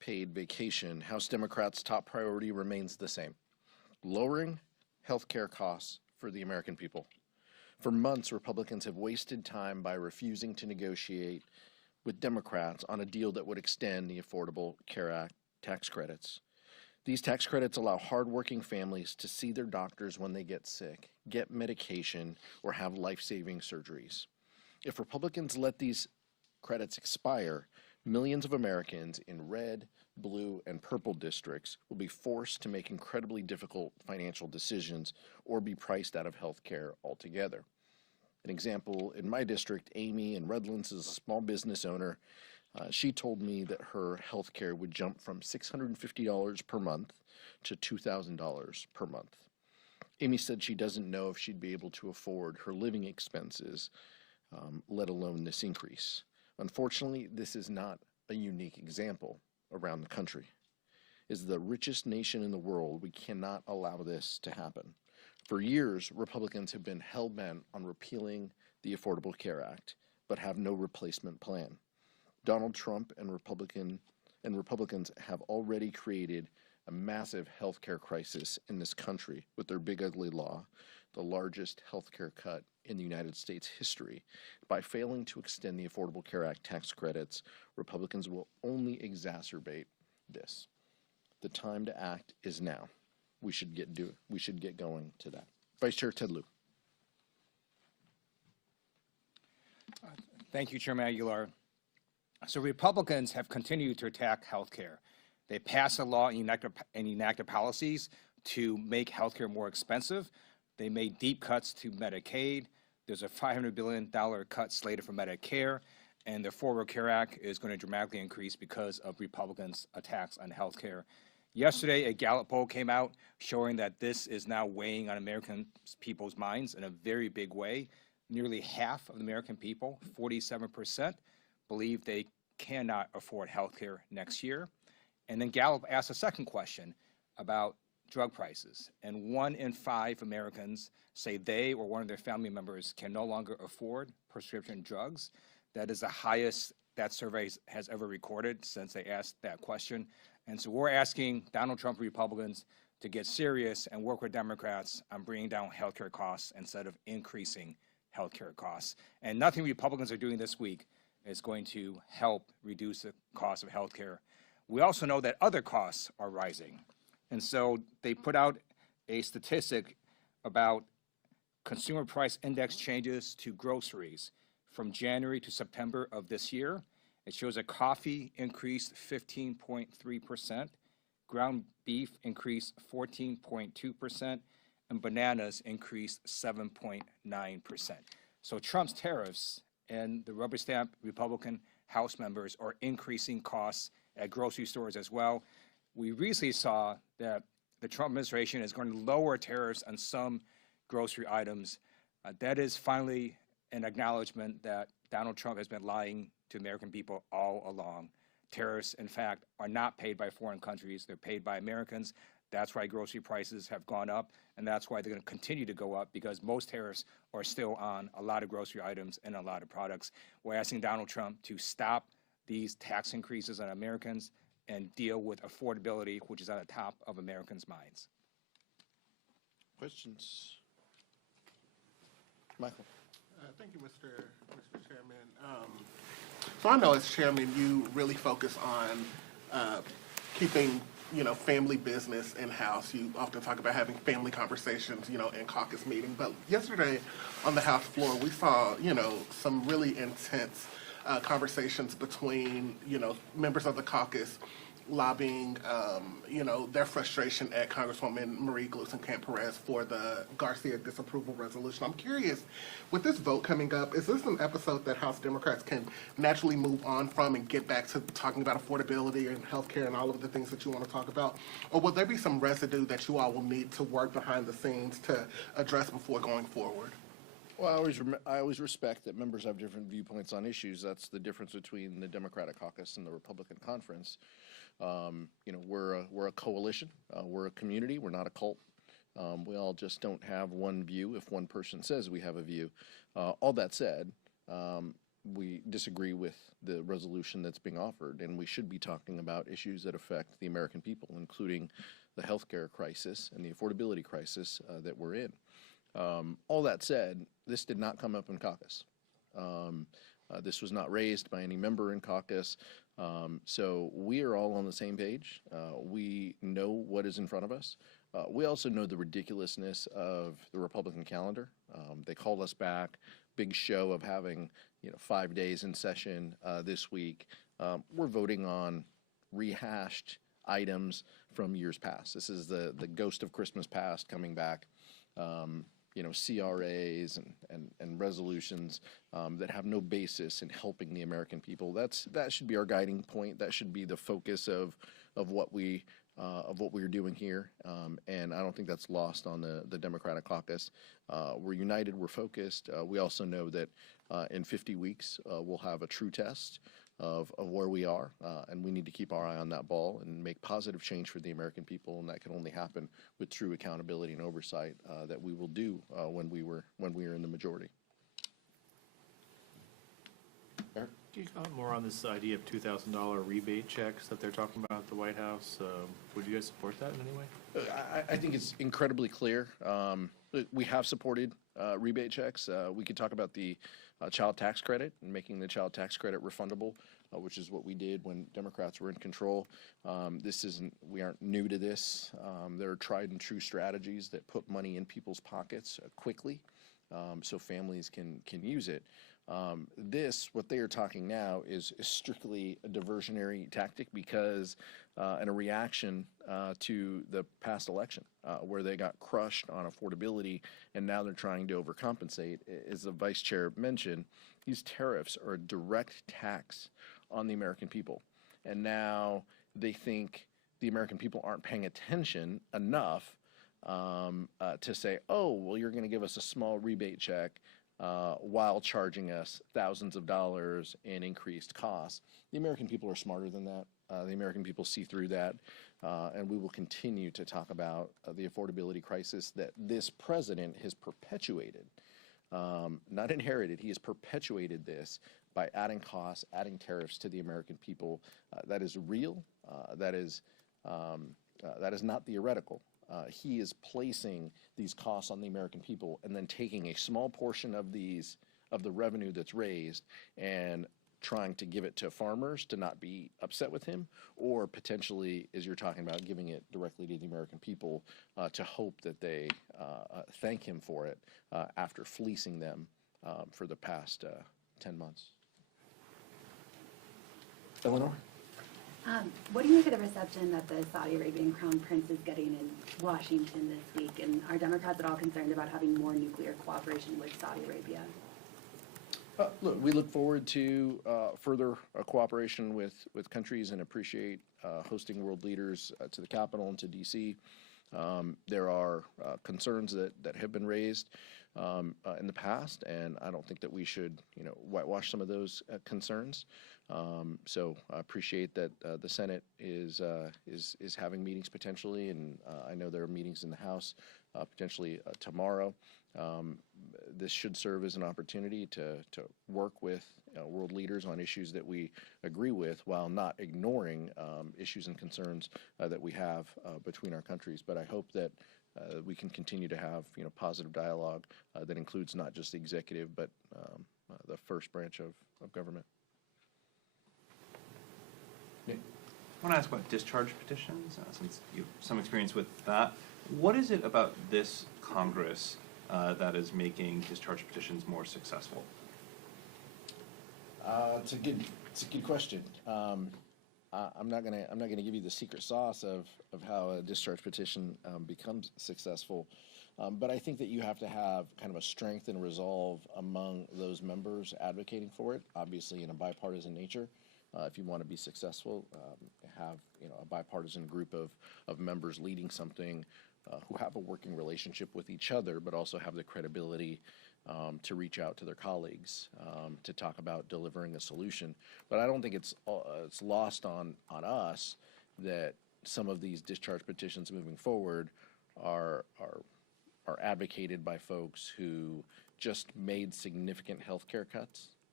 paid vacation, House Democrats' top priority remains the same: lowering health care costs for the American people. For months, Republicans have wasted time by refusing to negotiate with Democrats on a deal that would extend the Affordable Care Act tax credits. These tax credits allow hardworking families to see their doctors when they get sick, get medication, or have life-saving surgeries. If Republicans let these credits expire, millions of Americans in red, blue, and purple districts will be forced to make incredibly difficult financial decisions or be priced out of health care altogether. An example, in my district, Amy in Redlands is a small business owner. She told me that her health care would jump from $650 per month to $2,000 per month. Amy said she doesn't know if she'd be able to afford her living expenses, let alone this increase. Unfortunately, this is not a unique example around the country. As the richest nation in the world, we cannot allow this to happen. For years, Republicans have been hell-bent on repealing the Affordable Care Act, but have no replacement plan. Donald Trump and Republicans have already created a massive healthcare crisis in this country with their big ugly law, the largest healthcare cut in the United States history. By failing to extend the Affordable Care Act tax credits, Republicans will only exacerbate this. The time to act is now. We should get going to that. Vice Chair Ted Lieu. Thank you, Chairman Aguilar. So Republicans have continued to attack health care. They passed a law and enacted policies to make health care more expensive. They made deep cuts to Medicaid. There's a $500 billion cut slated for Medicare, and the Affordable Care Act is going to dramatically increase because of Republicans' attacks on health care. Yesterday, a Gallup poll came out showing that this is now weighing on American people's minds in a very big way. Nearly half of the American people, 47%, believe they cannot afford health care next year. And then Gallup asked a second question about drug prices. And 1 in 5 Americans say they or one of their family members can no longer afford prescription drugs. That is the highest that survey has ever recorded since they asked that question. And so we're asking Donald Trump Republicans to get serious and work with Democrats on bringing down healthcare costs instead of increasing healthcare costs. And nothing Republicans are doing this week is going to help reduce the cost of healthcare. We also know that other costs are rising. And so they put out a statistic about consumer price index changes to groceries from January to September of this year. It shows that coffee increased 15.3%, ground beef increased 14.2%, and bananas increased 7.9%. So Trump's tariffs and the rubber stamp Republican House members are increasing costs at grocery stores as well. We recently saw that the Trump administration is going to lower tariffs on some grocery items. That is finally an acknowledgement that Donald Trump has been lying to American people all along. Tariffs, in fact, are not paid by foreign countries. They're paid by Americans. That's why grocery prices have gone up, and that's why they're going to continue to go up, because most tariffs are still on a lot of grocery items and a lot of products. We're asking Donald Trump to stop these tax increases on Americans and deal with affordability, which is at the top of Americans' minds. Questions? Michael. Thank you, Mr. Chairman. So I know as chairman, you really focus on keeping, family business in-house. You often talk about having family conversations, in caucus meeting. But yesterday on the House floor, we saw, some really intense conversations between, members of the caucus lobbying, their frustration at Congresswoman Marie Gluesenkamp-Perez for the Garcia disapproval resolution. I'm curious, with this vote coming up, is this an episode that House Democrats can naturally move on from and get back to talking about affordability and healthcare and all of the things that you want to talk about? Or will there be some residue that you all will need to work behind the scenes to address before going forward? Well, I always respect that members have different viewpoints on issues. That's the difference between the Democratic caucus and the Republican conference. We're a coalition. We're a community. We're not a cult. We all just don't have one view if one person says we have a view. All that said, we disagree with the resolution that's being offered, and we should be talking about issues that affect the American people, including the healthcare crisis and the affordability crisis that we're in. All that said, this did not come up in caucus. This was not raised by any member in caucus. So we are all on the same page. We know what is in front of us. We also know the ridiculousness of the Republican calendar. They called us back, big show of having 5 days in session this week. We're voting on rehashed items from years past. This is the ghost of Christmas past coming back. CRAs and resolutions that have no basis in helping the American people. That should be our guiding point. That should be the focus of what we're doing here. And I don't think that's lost on the Democratic caucus. We're united. We're focused. We also know that in 50 weeks we'll have a true test of where we are, and we need to keep our eye on that ball and make positive change for the American people, and that can only happen with true accountability and oversight that we will do when we are in the majority. Eric? Can you comment more on this idea of $2,000 rebate checks that they're talking about at the White House? Would you guys support that in any way? I think it's incredibly clear. We have supported rebate checks. We could talk about the child tax credit and making the child tax credit refundable, which is what we did when Democrats were in control. We aren't new to this. There are tried and true strategies that put money in people's pockets quickly, so families can use it. What they are talking now is strictly a diversionary tactic because, and a reaction to the past election where they got crushed on affordability, and now they're trying to overcompensate. As the vice chair mentioned, these tariffs are a direct tax on the American people. And now they think the American people aren't paying attention enough to say, oh, well, you're going to give us a small rebate check while charging us thousands of dollars in increased costs. The American people are smarter than that. The American people see through that, and we will continue to talk about the affordability crisis that this president has perpetuated, not inherited. He has perpetuated this by adding costs, adding tariffs to the American people. That is real. That is not theoretical. He is placing these costs on the American people and then taking a small portion of the revenue that's raised and trying to give it to farmers to not be upset with him, or potentially, as you're talking about, giving it directly to the American people to hope that they thank him for it after fleecing them for the past 10 months. Eleanor? What do you make of the reception that the Saudi Arabian Crown Prince is getting in Washington this week? And are Democrats at all concerned about having more nuclear cooperation with Saudi Arabia? Look, we look forward to further cooperation with countries and appreciate hosting world leaders to the Capitol and to D.C. There are concerns that have been raised in the past, and I don't think that we should, whitewash some of those concerns. So I appreciate that the Senate is having meetings potentially, and I know there are meetings in the House potentially tomorrow. This should serve as an opportunity to work with world leaders on issues that we agree with, while not ignoring issues and concerns that we have between our countries. But I hope that we can continue to have positive dialogue that includes not just the executive, but the first branch of government. I want to ask about discharge petitions, since you have some experience with that. What is it about this Congress that is making discharge petitions more successful? It's a good question. I'm not gonna give you the secret sauce of how a discharge petition becomes successful, but I think that you have to have kind of a strength and resolve among those members advocating for it. Obviously, in a bipartisan nature. If you want to be successful, have a bipartisan group of members leading something who have a working relationship with each other, but also have the credibility to reach out to their colleagues to talk about delivering a solution. But I don't think it's lost on us that some of these discharge petitions moving forward are advocated by folks who just made significant health care cuts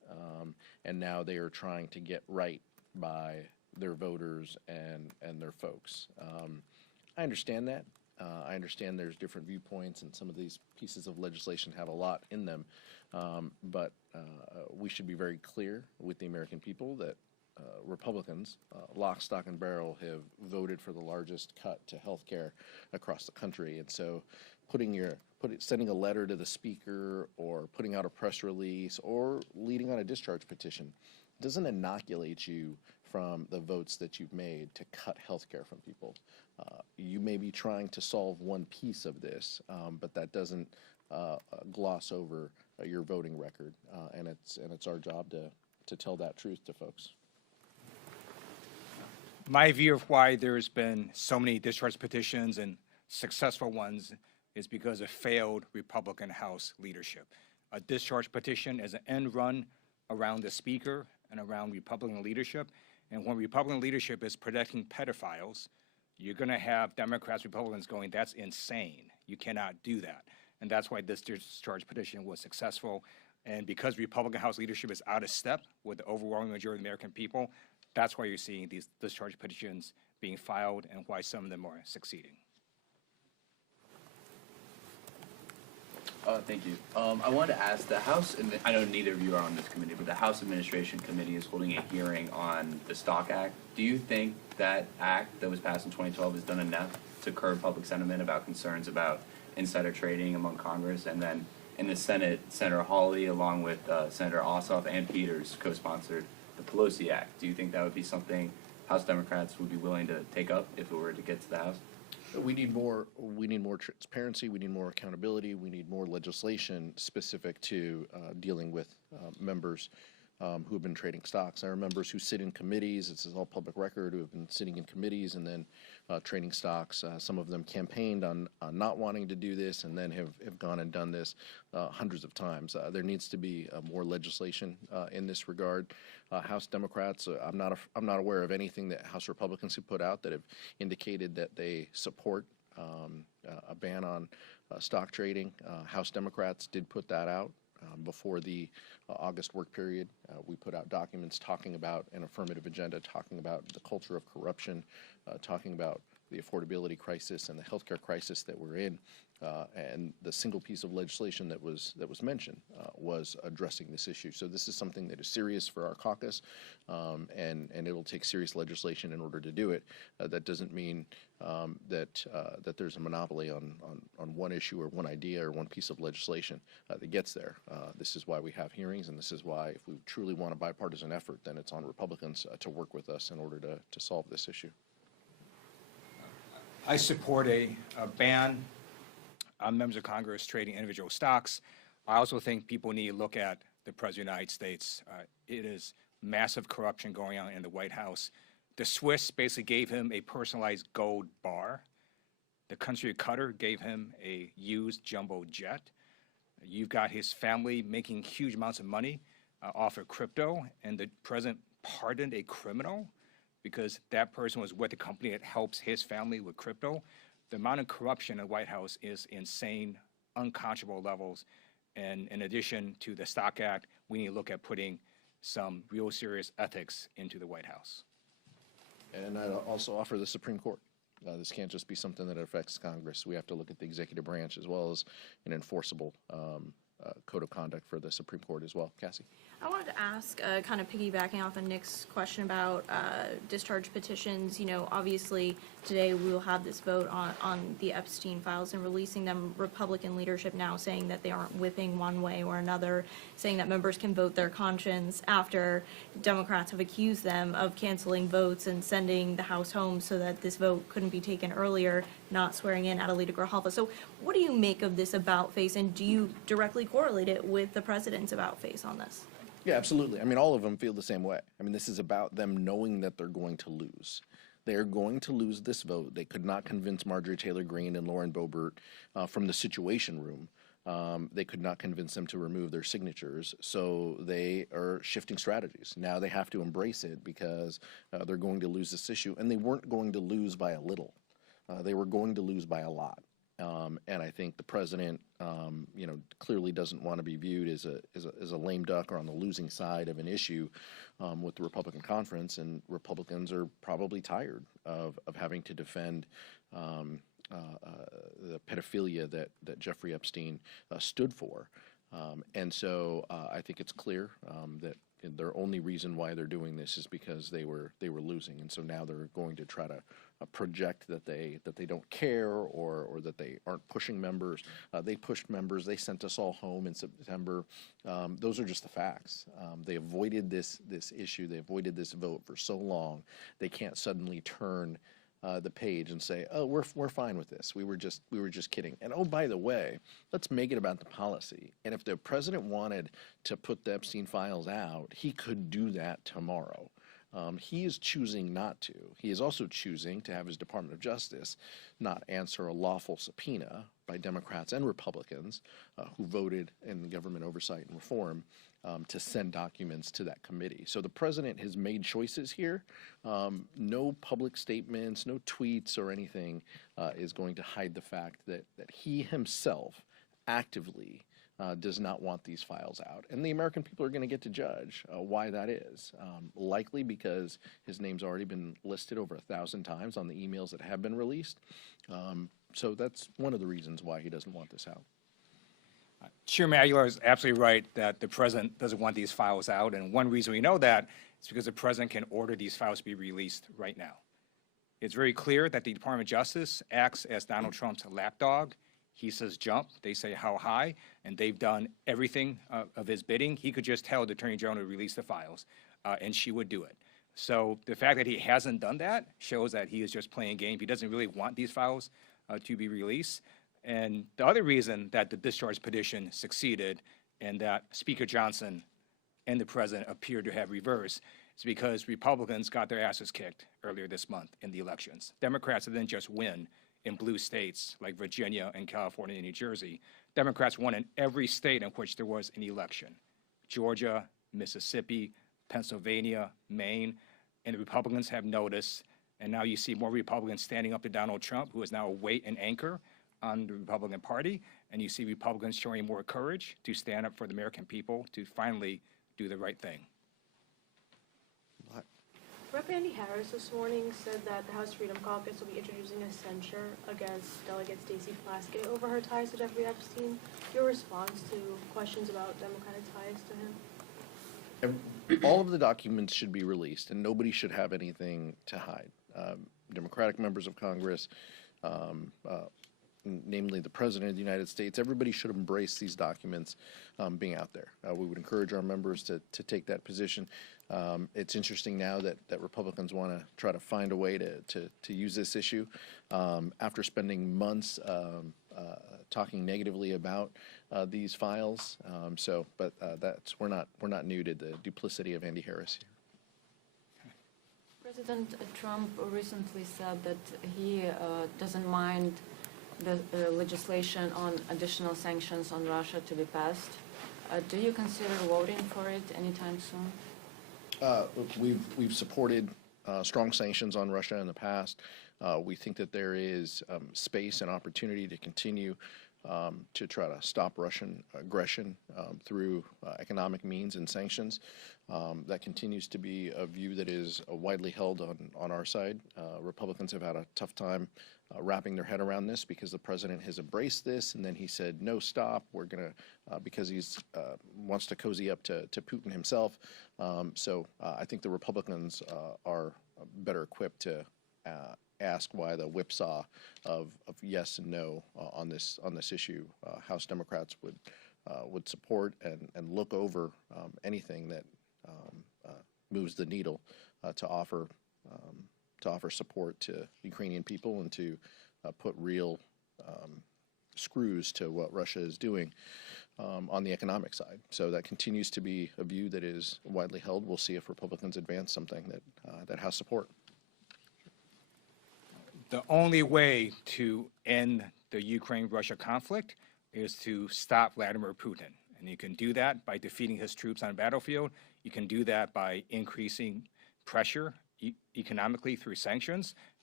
and now they are trying to get right by their voters and their folks. I understand that. I understand there's different viewpoints, and some of these pieces of legislation have a lot in them. But we should be very clear with the American people that Republicans, lock, stock, and barrel, have voted for the largest cut to health care across the country. And so sending a letter to the speaker or putting out a press release or leading on a discharge petition doesn't inoculate you from the votes that you've made to cut health care from people. You may be trying to solve one piece of this, but that doesn't gloss over your voting record, and it's our job to tell that truth to folks. My view of why there's been so many discharge petitions and successful ones is because of failed Republican House leadership. A discharge petition is an end run around the speaker and around Republican leadership. And when Republican leadership is protecting pedophiles, you're going to have Democrats, Republicans going, that's insane. You cannot do that. And that's why this discharge petition was successful. And because Republican House leadership is out of step with the overwhelming majority of the American people, that's why you're seeing these discharge petitions being filed and why some of them are succeeding. Thank you. I wanted to ask the House, and I know neither of you are on this committee, but the House Administration Committee is holding a hearing on the Stock Act. Do you think that act that was passed in 2012 has done enough to curb public sentiment about concerns about insider trading among Congress? And then in the Senate, Senator Hawley, along with Senator Ossoff and Peters, co-sponsored the Pelosi Act. Do you think that would be something House Democrats would be willing to take up if it were to get to the House? We need more transparency. We need more accountability. We need more legislation specific to dealing with members who have been trading stocks. There are members who sit in committees. This is all public record, who have been sitting in committees and then trading stocks. Some of them campaigned on not wanting to do this and then have gone and done this hundreds of times. There needs to be more legislation in this regard. House Democrats, I'm not aware of anything that House Republicans have put out that have indicated that they support a ban on stock trading. House Democrats did put that out. Before the August work period, we put out documents talking about an affirmative agenda, talking about the culture of corruption, talking about the affordability crisis and the healthcare crisis that we're in. And the single piece of legislation that was mentioned was addressing this issue. So this is something that is serious for our caucus, and it will take serious legislation in order to do it. That doesn't mean that there's a monopoly on one issue or one idea or one piece of legislation that gets there. This is why we have hearings, and this is why, if we truly want a bipartisan effort, then it's on Republicans to work with us in order to solve this issue. I support a ban on members of Congress trading individual stocks. I also think people need to look at the President of the United States. It is massive corruption going on in the White House. The Swiss basically gave him a personalized gold bar. The country of Qatar gave him a used jumbo jet. You've got his family making huge amounts of money off of crypto, and the president pardoned a criminal because that person was with a company that helps his family with crypto. The amount of corruption in the White House is insane, unconscionable levels. And in addition to the Stock Act, we need to look at putting some real serious ethics into the White House. And I also offer the Supreme Court. This can't just be something that affects Congress. We have to look at the executive branch as well as an enforceable code of conduct for the Supreme Court as well. Cassie? I wanted to ask, kind of piggybacking off of Nick's question about discharge petitions. You know, obviously today we will have this vote on the Epstein files and releasing them. Republican leadership now saying that they aren't whipping one way or another, saying that members can vote their conscience after Democrats have accused them of canceling votes and sending the House home so that this vote couldn't be taken earlier, not swearing in Adelita Grijalva. So what do you make of this about face, and do you directly correlate it with the president's about face on this? Yeah, absolutely. I mean, all of them feel the same way. I mean, this is about them knowing that they're going to lose. They are going to lose this vote. They could not convince Marjorie Taylor Greene and Lauren Boebert from the Situation Room. They could not convince them to remove their signatures, so they are shifting strategies. Now they have to embrace it because they're going to lose this issue, and they weren't going to lose by a little. They were going to lose by a lot. And I think the president, clearly doesn't want to be viewed as a lame duck or on the losing side of an issue with the Republican conference. And Republicans are probably tired of having to defend the pedophilia that Jeffrey Epstein stood for. And so I think it's clear that their only reason why they're doing this is because they were losing, and so now they're going to try to project that they don't care or that they aren't pushing members. They pushed members. They sent us all home in September. Those are just the facts. They avoided this issue. They avoided this vote for so long. They can't suddenly turn the page and say, "Oh, we're fine with this. We were just kidding." And oh, by the way, let's make it about the policy. And if the president wanted to put the Epstein files out, he could do that tomorrow. He is choosing not to. He is also choosing to have his Department of Justice not answer a lawful subpoena by Democrats and Republicans who voted in the Government Oversight and Reform to send documents to that committee. So the president has made choices here. No public statements, no tweets or anything is going to hide the fact that he himself actively does not want these files out. And the American people are going to get to judge why that is. Likely because his name's already been listed over 1,000 times on the emails that have been released. So that's one of the reasons why he doesn't want this out. Chairman Aguilar is absolutely right that the president doesn't want these files out, and one reason we know that is because the president can order these files to be released right now. It's very clear that the Department of Justice acts as Donald Trump's lapdog. He says jump, they say how high, and they've done everything of his bidding. He could just tell the Attorney General to release the files, and she would do it. So the fact that he hasn't done that shows that he is just playing a game. He doesn't really want these files to be released. And the other reason that the discharge petition succeeded and that Speaker Johnson and the president appear to have reversed is because Republicans got their asses kicked earlier this month in the elections. Democrats didn't just win in blue states like Virginia and California and New Jersey. Democrats won in every state in which there was an election: Georgia, Mississippi, Pennsylvania, Maine. And the Republicans have noticed, and now you see more Republicans standing up to Donald Trump, who is now a weight and anchor on the Republican Party, and you see Republicans showing more courage to stand up for the American people to finally do the right thing. Rep. Andy Harris this morning said that the House Freedom Caucus will be introducing a censure against Delegate Stacey Plaskett over her ties to Jeffrey Epstein. Your response to questions about Democratic ties to him? All of the documents should be released, and nobody should have anything to hide. Democratic members of Congress, namely the President of the United States, everybody should embrace these documents being out there. We would encourage our members to take that position. It's interesting now that Republicans want to try to find a way to use this issue after spending months talking negatively about these files. But we're not new to the duplicity of Andy Harris here. President Trump recently said that he doesn't mind the legislation on additional sanctions on Russia to be passed. Do you consider voting for it anytime soon? We've supported strong sanctions on Russia in the past. We think that there is space and opportunity to continue to try to stop Russian aggression through economic means and sanctions. That continues to be a view that is widely held on our side. Republicans have had a tough time wrapping their head around this because the president has embraced this, and then he said, no, stop, we're going to, because he's wants to cozy up to Putin himself. So I think the Republicans are better equipped to ask why the whipsaw of yes and no on this issue. House Democrats would support and look over anything that moves the needle to offer support to Ukrainian people and to put real screws to what Russia is doing on the economic side. So that continues to be a view that is widely held. We'll see if Republicans advance something that has support. The only way to end the Ukraine-Russia conflict is to stop Vladimir Putin. And you can do that by defeating his troops on the battlefield. You can do that by increasing pressure economically through sanctions.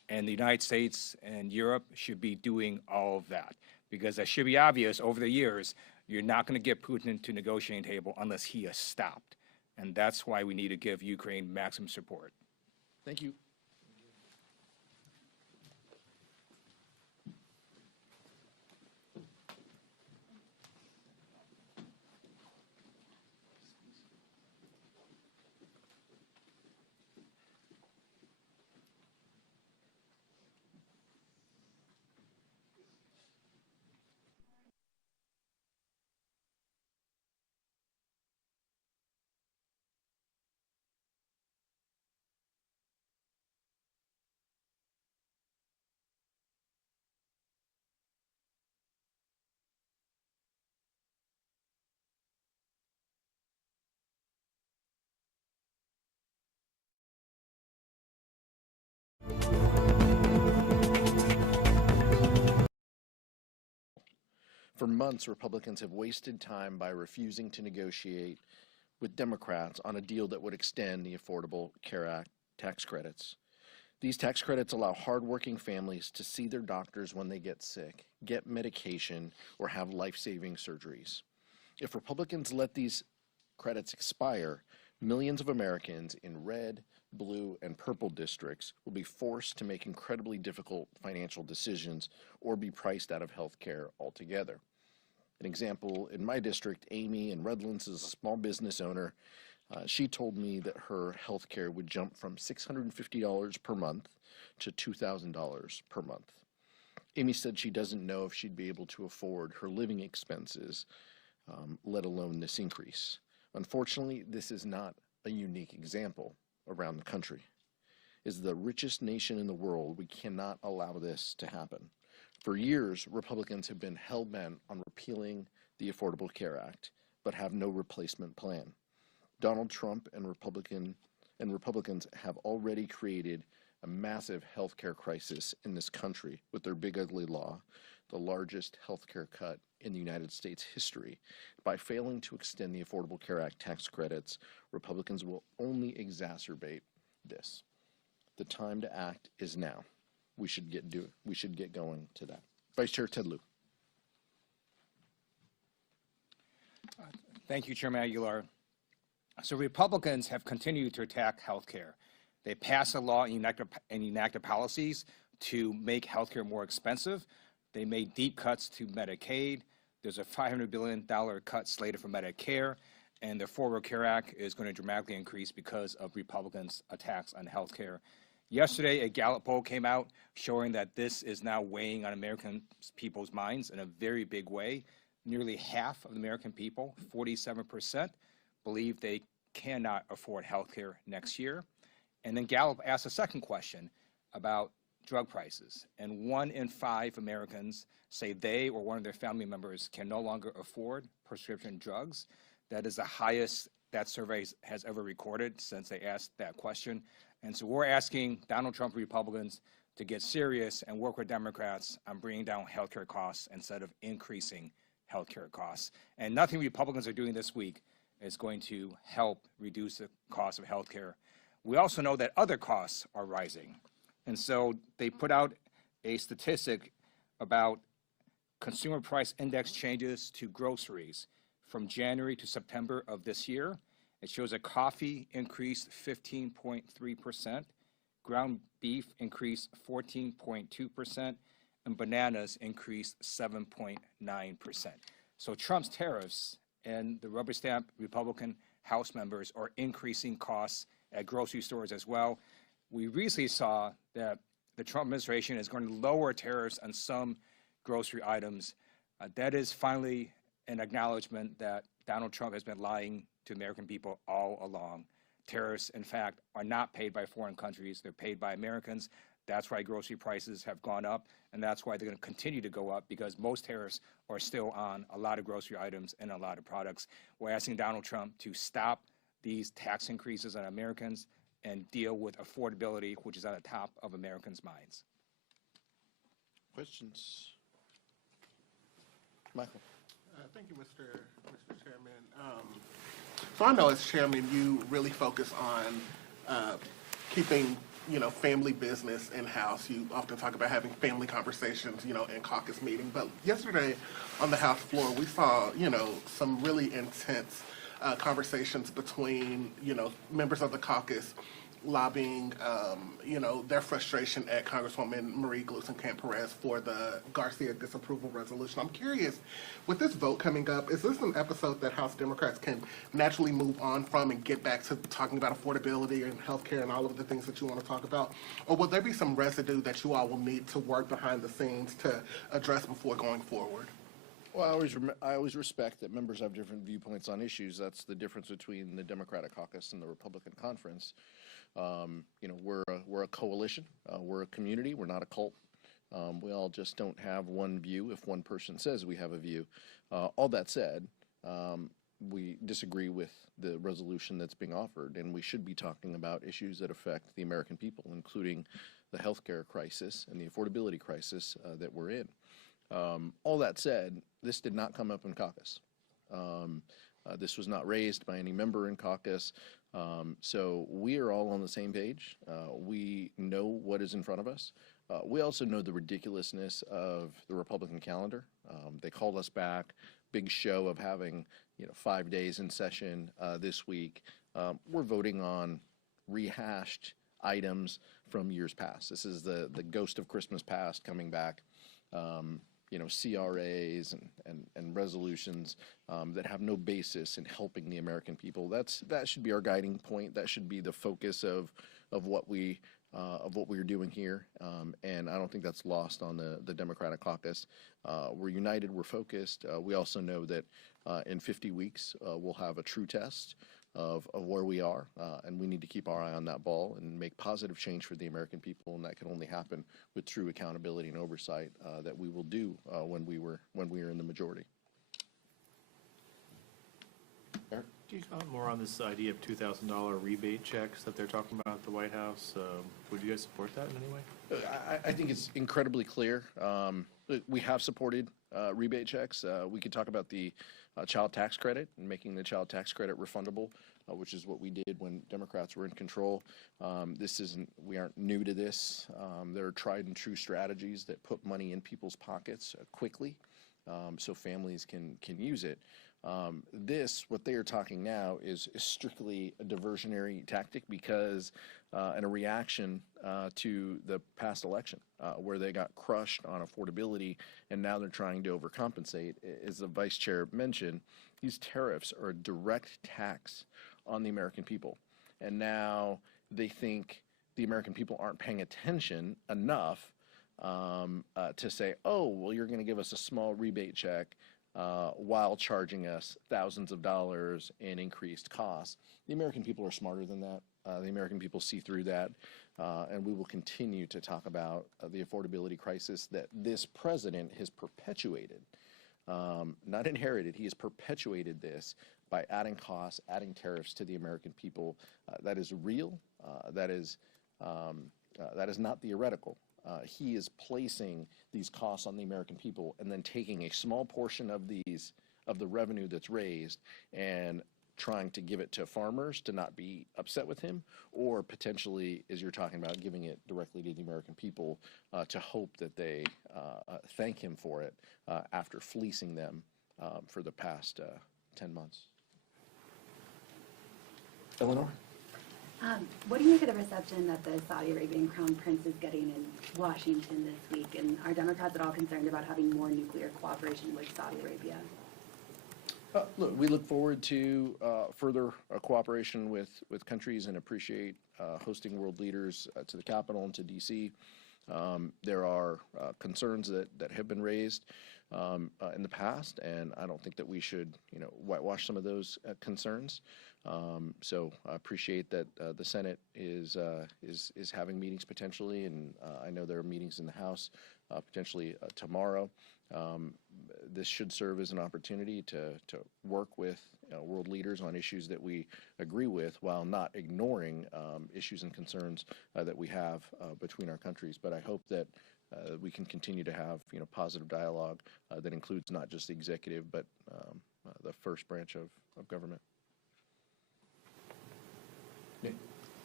And the United States and Europe should be doing all of that, because that should be obvious over the years. You're not going to get Putin to negotiating table unless he is stopped. And that's why we need to give Ukraine maximum support. Thank you. For months, Republicans have wasted time by refusing to negotiate with Democrats on a deal that would extend the Affordable Care Act tax credits. These tax credits allow hardworking families to see their doctors when they get sick, get medication, or have life-saving surgeries. If Republicans let these credits expire, millions of Americans in red, blue, and purple districts will be forced to make incredibly difficult financial decisions or be priced out of health care altogether. An example, in my district, Amy in Redlands is a small business owner. She told me that her health care would jump from $650 per month to $2,000 per month. Amy said she doesn't know if she'd be able to afford her living expenses, let alone this increase. Unfortunately, this is not a unique example around the country. As the richest nation in the world, we cannot allow this to happen. For years, Republicans have been hell-bent on repealing the Affordable Care Act, but have no replacement plan. Donald Trump and Republicans have already created a massive healthcare crisis in this country with their big ugly law, the largest healthcare cut in the United States history. By failing to extend the Affordable Care Act tax credits, Republicans will only exacerbate this. The time to act is now. We should get going to that. Vice Chair Ted Lieu. Thank you, Chairman Aguilar. So Republicans have continued to attack health care. They passed a law and enacted policies to make health care more expensive. They made deep cuts to Medicaid. There's a $500 billion cut slated for Medicare, and the Affordable Care Act is going to dramatically increase because of Republicans' attacks on health care. Yesterday, a Gallup poll came out showing that this is now weighing on American people's minds in a very big way. Nearly half of the American people, 47%, believe they cannot afford health care next year. And then Gallup asked a second question about drug prices. And 1 in 5 Americans say they or one of their family members can no longer afford prescription drugs. That is the highest that survey has ever recorded since they asked that question. And so we're asking Donald Trump Republicans to get serious and work with Democrats on bringing down healthcare costs instead of increasing healthcare costs. And nothing Republicans are doing this week is going to help reduce the cost of healthcare. We also know that other costs are rising. And so they put out a statistic about consumer price index changes to groceries from January to September of this year. It shows that coffee increased 15.3%, ground beef increased 14.2%, and bananas increased 7.9%. So Trump's tariffs and the rubber stamp Republican House members are increasing costs at grocery stores as well. We recently saw that the Trump administration is going to lower tariffs on some grocery items. That is finally an acknowledgement that Donald Trump has been lying to American people all along. Tariffs, in fact, are not paid by foreign countries. They're paid by Americans. That's why grocery prices have gone up, and that's why they're going to continue to go up, because most tariffs are still on a lot of grocery items and a lot of products. We're asking Donald Trump to stop these tax increases on Americans and deal with affordability, which is at the top of Americans' minds. Questions? Michael. Thank you, Mr. Chairman. So I know as chairman, you really focus on keeping family business in-house. You often talk about having family conversations, in caucus meeting. But yesterday on the House floor, we saw, some really intense conversations between, members of the caucus lobbying, their frustration at Congresswoman Marie Gluesenkamp-Perez for the Garcia disapproval resolution. I'm curious, with this vote coming up, is this an episode that House Democrats can naturally move on from and get back to talking about affordability and healthcare and all of the things that you want to talk about? Or will there be some residue that you all will need to work behind the scenes to address before going forward? Well, I always respect that members have different viewpoints on issues. That's the difference between the Democratic caucus and the Republican conference. We're a coalition. We're a community. We're not a cult. We all just don't have one view if one person says we have a view. All that said, we disagree with the resolution that's being offered, and we should be talking about issues that affect the American people, including the healthcare crisis and the affordability crisis that we're in. All that said, this did not come up in caucus. This was not raised by any member in caucus. So we are all on the same page. We know what is in front of us. We also know the ridiculousness of the Republican calendar. They called us back, big show of having 5 days in session this week. We're voting on rehashed items from years past. This is the ghost of Christmas past coming back. CRAs and resolutions that have no basis in helping the American people. That should be our guiding point. That should be the focus of what we are doing here. And I don't think that's lost on the Democratic caucus. We're united. We're focused. We also know that in 50 weeks we'll have a true test of where we are, and we need to keep our eye on that ball and make positive change for the American people, and that can only happen with true accountability and oversight that we will do when we are in the majority. Eric? Can you comment more on this idea of $2,000 rebate checks that they're talking about at the White House? Would you guys support that in any way? I think it's incredibly clear. We have supported rebate checks. We could talk about the child tax credit and making the child tax credit refundable, which is what we did when Democrats were in control. We aren't new to this. There are tried and true strategies that put money in people's pockets quickly so families can use it. What they are talking now is strictly a diversionary tactic because and a reaction to the past election where they got crushed on affordability and now they're trying to overcompensate. As the vice chair mentioned, these tariffs are a direct tax on the American people. And now they think the American people aren't paying attention enough to say, oh, well, you're going to give us a small rebate check while charging us thousands of dollars in increased costs. The American people are smarter than that. The American people see through that, and we will continue to talk about the affordability crisis that this president has perpetuated, not inherited. He has perpetuated this by adding costs, adding tariffs to the American people. That is real. That is not theoretical. He is placing these costs on the American people and then taking a small portion of the revenue that's raised and trying to give it to farmers to not be upset with him, or potentially, as you're talking about, giving it directly to the American people to hope that they thank him for it after fleecing them for the past 10 months. Eleanor? What do you make of the reception that the Saudi Arabian Crown Prince is getting in Washington this week? And are Democrats at all concerned about having more nuclear cooperation with Saudi Arabia? Look, we look forward to further cooperation with countries and appreciate hosting world leaders to the Capitol and to D.C. There are concerns that have been raised in the past, and I don't think that we should, whitewash some of those concerns. So I appreciate that the Senate is having meetings potentially, and I know there are meetings in the House potentially tomorrow. This should serve as an opportunity to work with world leaders on issues that we agree with, while not ignoring issues and concerns that we have between our countries. But I hope that we can continue to have positive dialogue that includes not just the executive, but the first branch of government. Nick?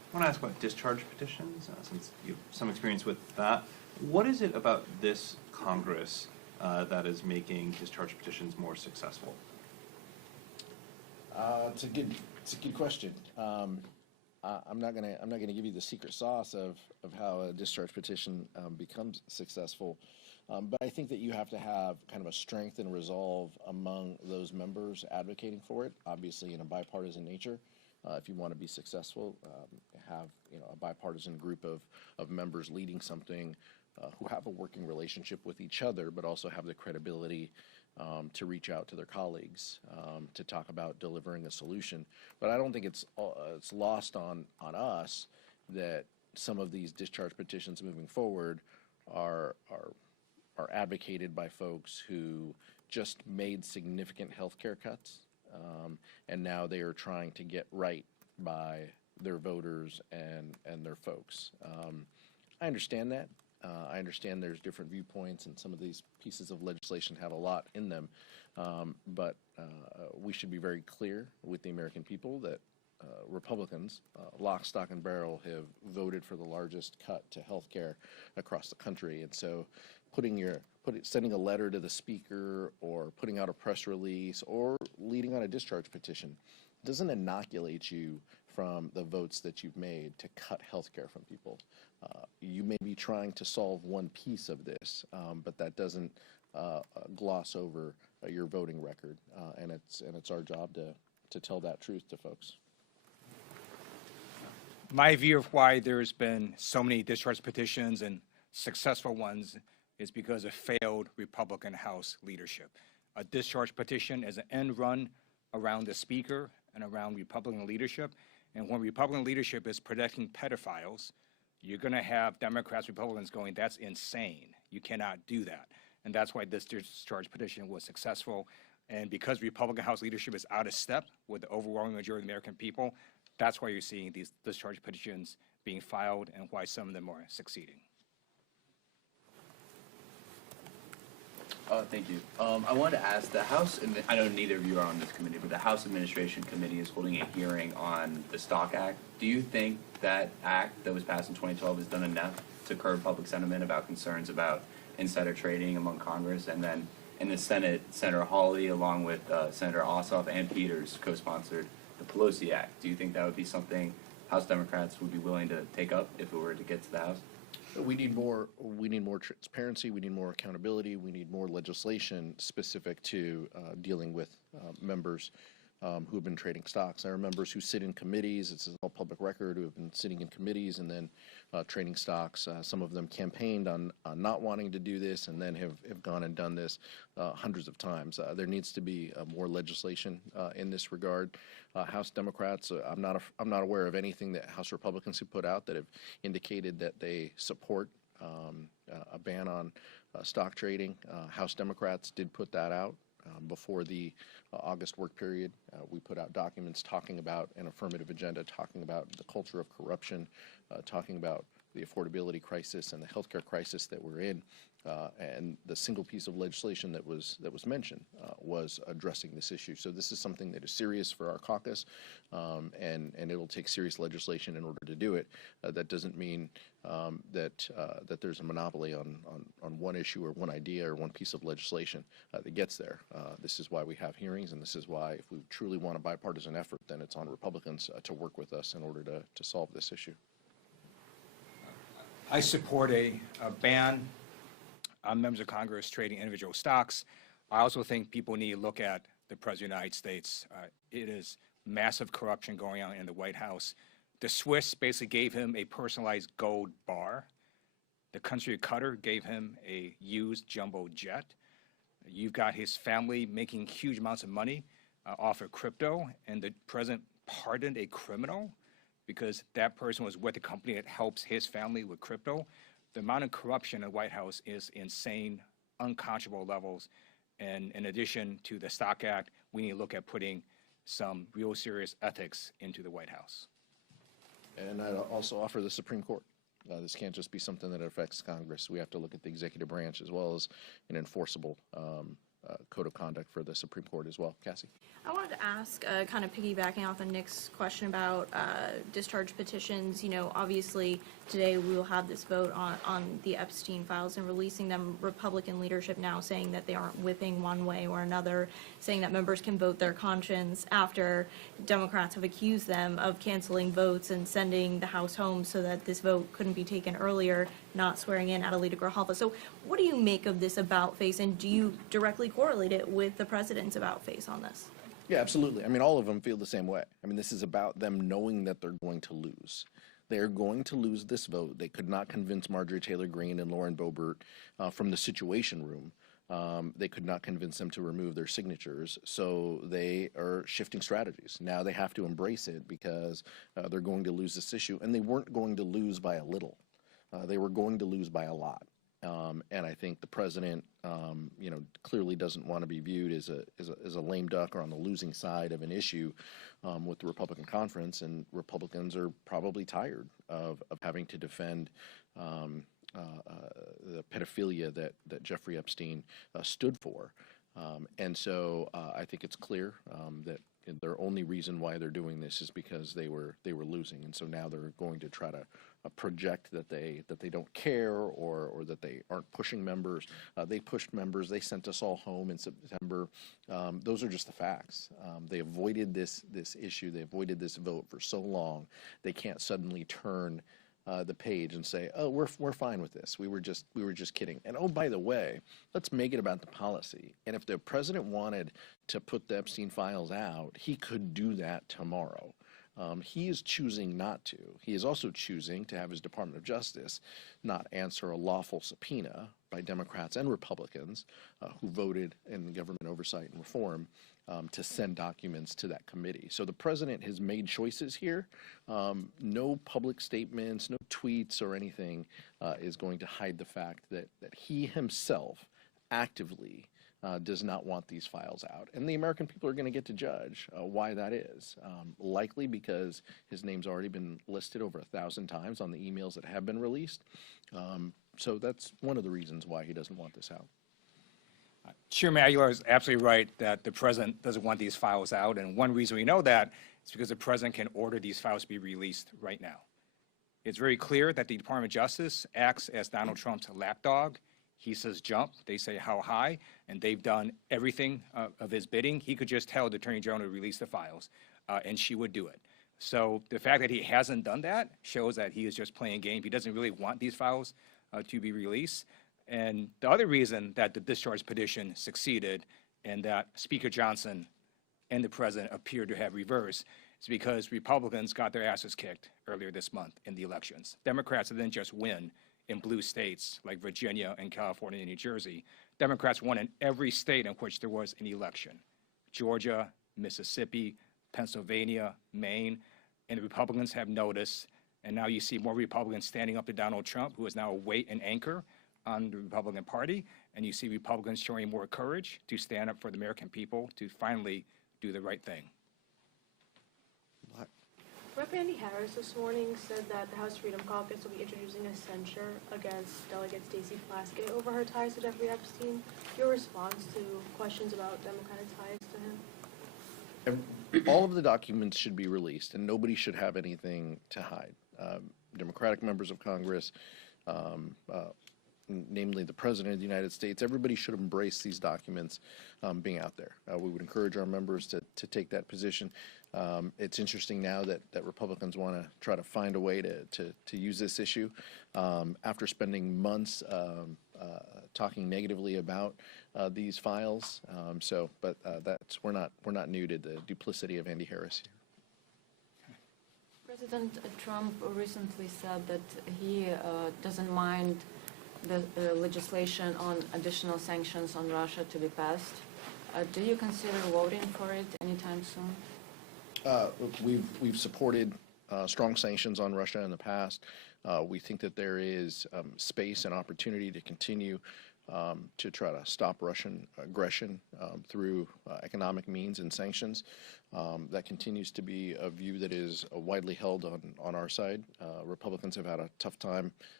I want to ask about discharge petitions, since you have some experience with that. What is it about this Congress that is making discharge petitions more successful? It's a good question. I'm not gonna give you the secret sauce of how a discharge petition becomes successful, but I think that you have to have kind of a strength and resolve among those members advocating for it. Obviously, in a bipartisan nature, if you want to be successful, have a bipartisan group of members leading something who have a working relationship with each other, but also have the credibility to reach out to their colleagues to talk about delivering a solution. But I don't think it's lost on us that some of these discharge petitions moving forward are advocated by folks who just made significant health care cuts, and now they are trying to get right by their voters and their folks. I understand that. I understand there's different viewpoints, and some of these pieces of legislation have a lot in them, but we should be very clear with the American people that Republicans, lock, stock, and barrel, have voted for the largest cut to health care across the country. And so sending a letter to the speaker or putting out a press release or leading on a discharge petition doesn't inoculate you from the votes that you've made to cut health care from people. You may be trying to solve one piece of this, but that doesn't gloss over your voting record, and it's our job to tell that truth to folks. My view of why there's been so many discharge petitions and successful ones is because of failed Republican House leadership. A discharge petition is an end run around the speaker and around Republican leadership. And when Republican leadership is protecting pedophiles, you're going to have Democrats, Republicans going, that's insane. You cannot do that. And that's why this discharge petition was successful. And because Republican House leadership is out of step with the overwhelming majority of the American people, that's why you're seeing these discharge petitions being filed and why some of them are succeeding. Thank you. I wanted to ask the House, and I know neither of you are on this committee, but the House Administration Committee is holding a hearing on the Stock Act. Do you think that act that was passed in 2012 has done enough to curb public sentiment about concerns about insider trading among Congress? And then in the Senate, Senator Hawley, along with Senator Ossoff and Peters, co-sponsored the Pelosi Act. Do you think that would be something House Democrats would be willing to take up if it were to get to the House? We need more transparency. We need more accountability. We need more legislation specific to dealing with members who have been trading stocks. There are members who sit in committees. It's all public record, who have been sitting in committees and then trading stocks. Some of them campaigned on not wanting to do this and then have gone and done this hundreds of times. There needs to be more legislation in this regard. House Democrats, I'm not aware of anything that House Republicans have put out that have indicated that they support a ban on stock trading. House Democrats did put that out before the August work period. We put out documents talking about an affirmative agenda, talking about the culture of corruption, talking about the affordability crisis and the healthcare crisis that we're in. And the single piece of legislation that was mentioned was addressing this issue. So this is something that is serious for our caucus, and it'll take serious legislation in order to do it. That doesn't mean that there's a monopoly on one issue or one idea or one piece of legislation that gets there. This is why we have hearings, and this is why, if we truly want a bipartisan effort, then it's on Republicans to work with us in order to solve this issue. I support a ban on members of Congress trading individual stocks. I also think people need to look at the President of the United States. It is massive corruption going on in the White House. The Swiss basically gave him a personalized gold bar. The country of Qatar gave him a used jumbo jet. You've got his family making huge amounts of money off of crypto, and the president pardoned a criminal because that person was with a company that helps his family with crypto. The amount of corruption in the White House is insane, unconscionable levels. And in addition to the Stock Act, we need to look at putting some real serious ethics into the White House. And I'd also offer the Supreme Court. This can't just be something that affects Congress. We have to look at the executive branch as well as an enforceable code of conduct for the Supreme Court as well. Cassie? I wanted to ask, kind of piggybacking off of Nick's question about discharge petitions. You know, obviously today we will have this vote on the Epstein files and releasing them. Republican leadership now saying that they aren't whipping one way or another, saying that members can vote their conscience after Democrats have accused them of canceling votes and sending the House home so that this vote couldn't be taken earlier, not swearing in Adelita Grijalva. So what do you make of this about face, and do you directly correlate it with the president's about face on this? Yeah, absolutely. I mean, all of them feel the same way. I mean, this is about them knowing that they're going to lose. They're going to lose this vote. They could not convince Marjorie Taylor Greene and Lauren Boebert from the Situation Room. They could not convince them to remove their signatures, so they are shifting strategies. Now they have to embrace it because they're going to lose this issue, and they weren't going to lose by a little. They were going to lose by a lot. And I think the president, clearly doesn't want to be viewed as a lame duck or on the losing side of an issue with the Republican conference. And Republicans are probably tired of having to defend the pedophilia that Jeffrey Epstein stood for. And so I think it's clear that their only reason why they're doing this is because they were losing, and so now they're going to try to project that they don't care or that they aren't pushing members. They pushed members. They sent us all home in September. Those are just the facts. They avoided this issue. They avoided this vote for so long. They can't suddenly turn the page and say, "Oh, we're fine with this. We were just kidding." And oh, by the way, let's make it about the policy. And if the president wanted to put the Epstein files out, he could do that tomorrow. He is choosing not to. He is also choosing to have his Department of Justice not answer a lawful subpoena by Democrats and Republicans who voted in the Government Oversight and Reform to send documents to that committee. So the president has made choices here. No public statements, no tweets or anything is going to hide the fact that he himself actively does not want these files out. And the American people are going to get to judge why that is. Likely because his name's already been listed over 1,000 times on the emails that have been released. So that's one of the reasons why he doesn't want this out. Chairman Aguilar is absolutely right that the president doesn't want these files out, and one reason we know that is because the president can order these files to be released right now. It's very clear that the Department of Justice acts as Donald Trump's lapdog. He says jump, they say how high, and they've done everything of his bidding. He could just tell the Attorney General to release the files, and she would do it. So the fact that he hasn't done that shows that he is just playing a game. He doesn't really want these files to be released. And the other reason that the discharge petition succeeded and that Speaker Johnson and the president appeared to have reversed is because Republicans got their asses kicked earlier this month in the elections. Democrats didn't just win in blue states like Virginia and California and New Jersey. Democrats won in every state in which there was an election: Georgia, Mississippi, Pennsylvania, Maine. And the Republicans have noticed, and now you see more Republicans standing up to Donald Trump, who is now a weight and anchor on the Republican Party, and you see Republicans showing more courage to stand up for the American people to finally do the right thing. Rep. Andy Harris this morning said that the House Freedom Caucus will be introducing a censure against Delegate Stacey Plaskett over her ties to Jeffrey Epstein. Your response to questions about Democratic ties to him? All of the documents should be released, and nobody should have anything to hide. Democratic members of Congress, namely the President of the United States, everybody should embrace these documents being out there. We would encourage our members to take that position. It's interesting now that Republicans want to try to find a way to use this issue after spending months talking negatively about these files. But we're not new to the duplicity of Andy Harris here. President Trump recently said that he doesn't mind the legislation on additional sanctions on Russia to be passed. Do you consider voting for it anytime soon? We've supported strong sanctions on Russia in the past. We think that there is space and opportunity to continue to try to stop Russian aggression through economic means and sanctions. That continues to be a view that is widely held on our side. Republicans have had a tough time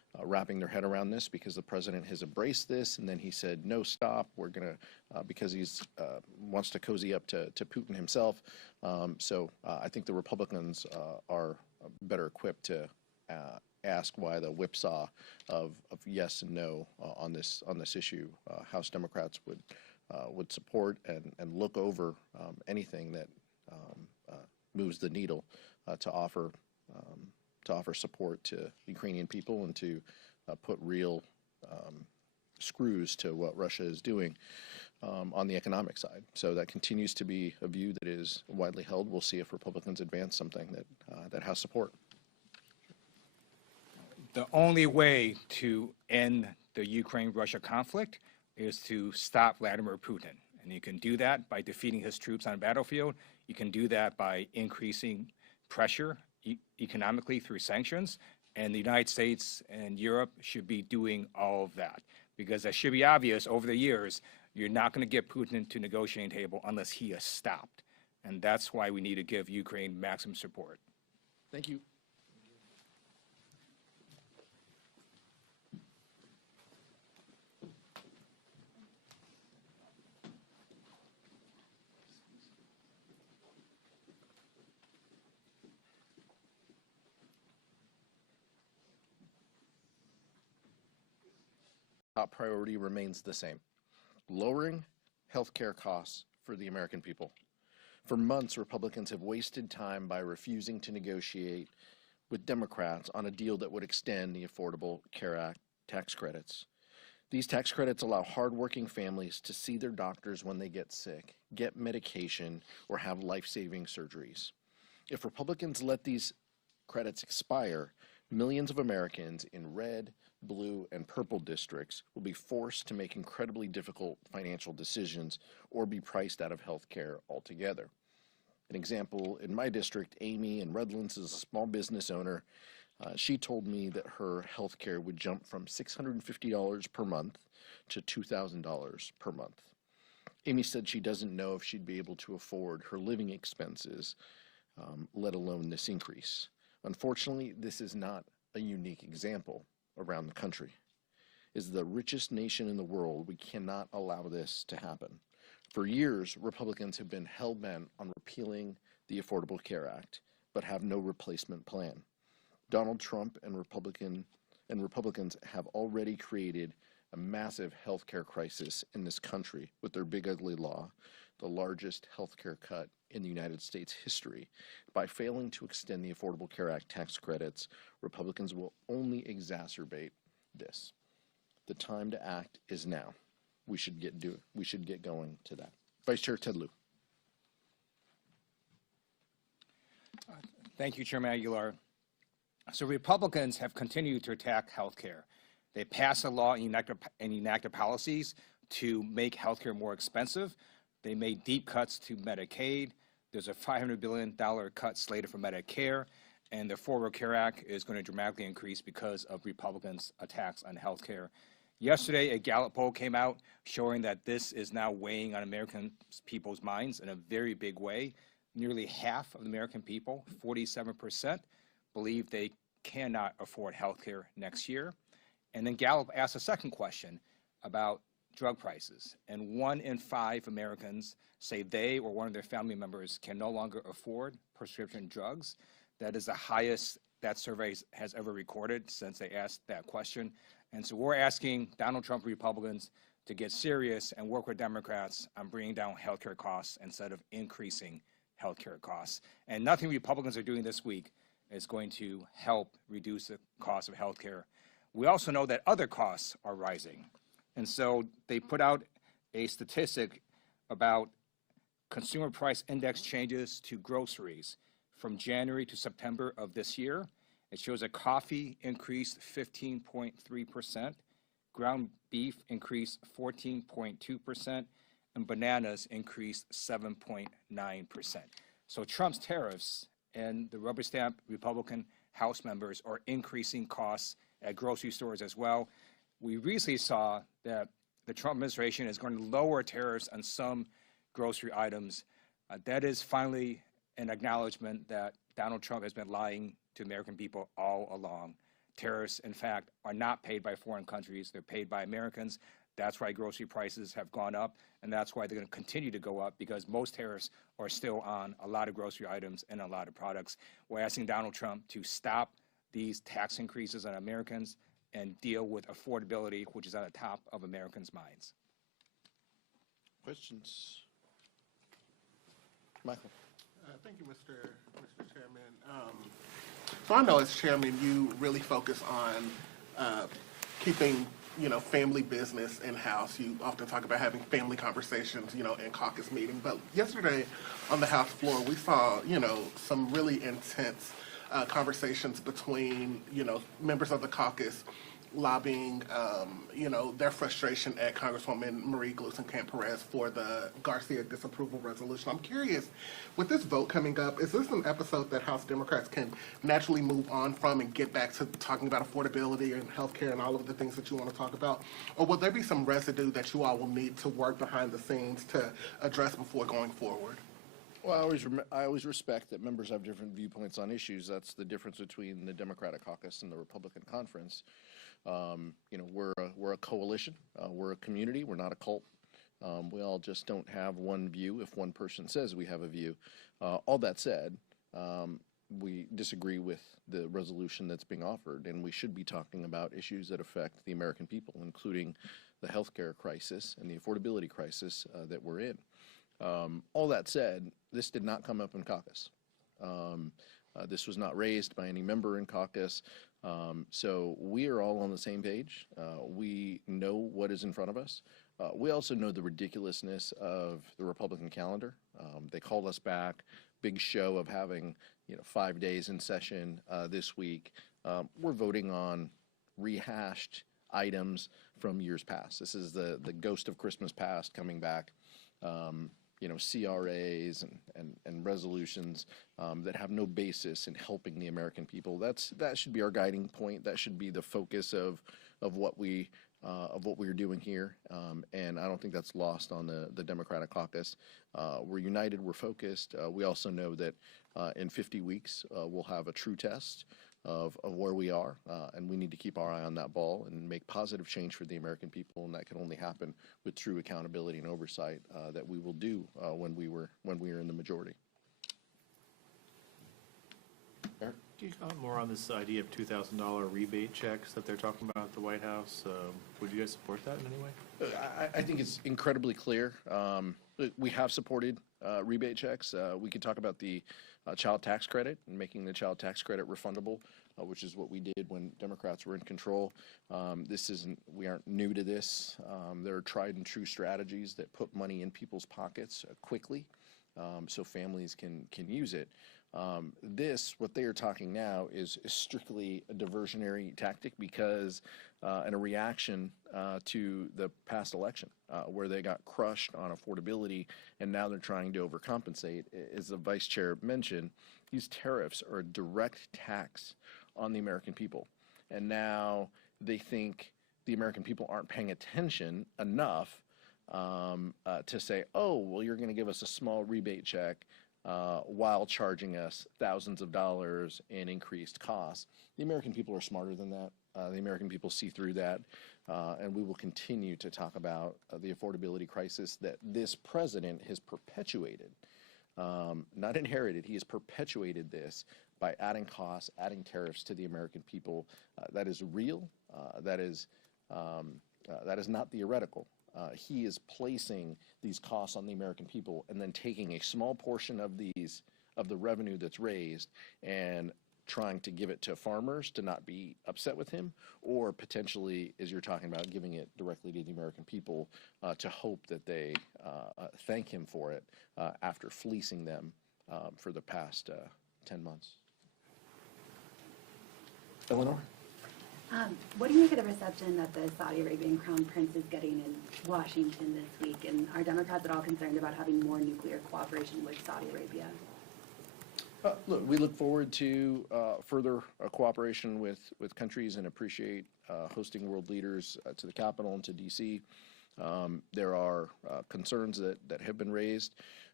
wrapping their head around this because the president has embraced this, and then he said, no, stop, we're going to, because he's wants to cozy up to Putin himself. So I think the Republicans are better equipped to ask why the whipsaw of yes and no on this issue. House Democrats would support and look over anything that moves the needle to offer support to Ukrainian people and to put real screws to what Russia is doing on the economic side. So that continues to be a view that is widely held. We'll see if Republicans advance something that has support. The only way to end the Ukraine-Russia conflict is to stop Vladimir Putin. And you can do that by defeating his troops on the battlefield. You can do that by increasing pressure economically through sanctions. And the United States and Europe should be doing all of that. Because it should be obvious over the years, you're not going to get Putin to negotiating table unless he is stopped. And that's why we need to give Ukraine maximum support. Thank you. Top priority remains the same: lowering healthcare costs for the American people. For months, Republicans have wasted time by refusing to negotiate with Democrats on a deal that would extend the Affordable Care Act tax credits. These tax credits allow hardworking families to see their doctors when they get sick, get medication, or have life-saving surgeries. If Republicans let these credits expire, millions of Americans in red, blue, and purple districts will be forced to make incredibly difficult financial decisions or be priced out of health care altogether. An example, in my district, Amy in Redlands is a small business owner. She told me that her health care would jump from $650 per month to $2,000 per month. Amy said she doesn't know if she'd be able to afford her living expenses, let alone this increase. Unfortunately, this is not a unique example around the country. As the richest nation in the world, we cannot allow this to happen. For years, Republicans have been hell-bent on repealing the Affordable Care Act, but have no replacement plan. Donald Trump and Republicans have already created a massive healthcare crisis in this country with their big ugly law, the largest healthcare cut in the United States history. By failing to extend the Affordable Care Act tax credits, Republicans will only exacerbate this. The time to act is now. We should get going to that. Vice Chair Ted Lieu. Thank you, Chairman Aguilar. So Republicans have continued to attack healthcare. They passed a law and enacted policies to make healthcare more expensive. They made deep cuts to Medicaid. There's a $500 billion cut slated for Medicare, and the Affordable Care Act is going to dramatically increase because of Republicans' attacks on healthcare. Yesterday, a Gallup poll came out showing that this is now weighing on American people's minds in a very big way. Nearly half of the American people, 47%, believe they cannot afford healthcare next year. And then Gallup asked a second question about drug prices, and 1 in 5 Americans say they or one of their family members can no longer afford prescription drugs. That is the highest that survey has ever recorded since they asked that question. And so we're asking Donald Trump Republicans to get serious and work with Democrats on bringing down healthcare costs instead of increasing healthcare costs. And nothing Republicans are doing this week is going to help reduce the cost of healthcare. We also know that other costs are rising. And so they put out a statistic about consumer price index changes to groceries from January to September of this year. It shows that coffee increased 15.3%, ground beef increased 14.2%, and bananas increased 7.9%. So Trump's tariffs and the rubber stamp Republican House members are increasing costs at grocery stores as well. We recently saw that the Trump administration is going to lower tariffs on some grocery items. That is finally an acknowledgement that Donald Trump has been lying to American people all along. tariffs, in fact, are not paid by foreign countries. They're paid by Americans. That's why grocery prices have gone up, and that's why they're going to continue to go up, because most tariffs are still on a lot of grocery items and a lot of products. We're asking Donald Trump to stop these tax increases on Americans and deal with affordability, which is on the top of Americans' minds. Questions? Michael? Thank you, Mr. Chairman. So I know as chairman, you really focus on keeping, family business in-house. You often talk about having family conversations, in caucus meeting. But yesterday on the House floor, we saw, some really intense conversations between, members of the caucus lobbying, their frustration at Congresswoman Marie Gluesenkamp-Perez for the Garcia disapproval resolution. I'm curious, with this vote coming up, is this an episode that House Democrats can naturally move on from and get back to talking about affordability and healthcare and all of the things that you want to talk about? Or will there be some residue that you all will need to work behind the scenes to address before going forward? Well, I always respect that members have different viewpoints on issues. That's the difference between the Democratic caucus and the Republican conference. We're a coalition. We're a community. We're not a cult. We all just don't have one view if one person says we have a view. All that said, we disagree with the resolution that's being offered, and we should be talking about issues that affect the American people, including the healthcare crisis and the affordability crisis that we're in. All that said, this did not come up in caucus. This was not raised by any member in caucus. So we are all on the same page. We know what is in front of us. We also know the ridiculousness of the Republican calendar. They called us back, big show of having 5 days in session this week. We're voting on rehashed items from years past. This is the ghost of Christmas past coming back. CRAs and resolutions that have no basis in helping the American people. That should be our guiding point. That should be the focus of what we're doing here. And I don't think that's lost on the Democratic caucus. We're united. We're focused. We also know that in 50 weeks we'll have a true test of where we are, and we need to keep our eye on that ball and make positive change for the American people, and that can only happen with true accountability and oversight that we will do when we were in the majority. Eric? Can you comment more on this idea of $2,000 rebate checks that they're talking about at the White House? Would you guys support that in any way? I think it's incredibly clear. We have supported rebate checks. We could talk about the child tax credit and making the child tax credit refundable, which is what we did when Democrats were in control. We aren't new to this. There are tried and true strategies that put money in people's pockets quickly, so families can use it. What they are talking now is strictly a diversionary tactic because, and a reaction to the past election, where they got crushed on affordability, and now they're trying to overcompensate. As the vice chair mentioned, these tariffs are a direct tax on the American people, and now they think the American people aren't paying attention enough to say, oh, well, you're going to give us a small rebate check while charging us thousands of dollars in increased costs. The American people are smarter than that. The American people see through that, and we will continue to talk about the affordability crisis that this president has perpetuated, not inherited. He has perpetuated this by adding costs, adding tariffs to the American people. That is real. That is not theoretical. He is placing these costs on the American people and then taking a small portion of the revenue that's raised and trying to give it to farmers to not be upset with him, or potentially, as you're talking about, giving it directly to the American people to hope that they thank him for it after fleecing them for the past 10 months. Eleanor? What do you make of the reception that the Saudi Arabian Crown Prince is getting in Washington this week? And are Democrats at all concerned about having more nuclear cooperation with Saudi Arabia? We look forward to further cooperation with countries and appreciate hosting world leaders to the Capitol and to D.C. There are concerns that have been raised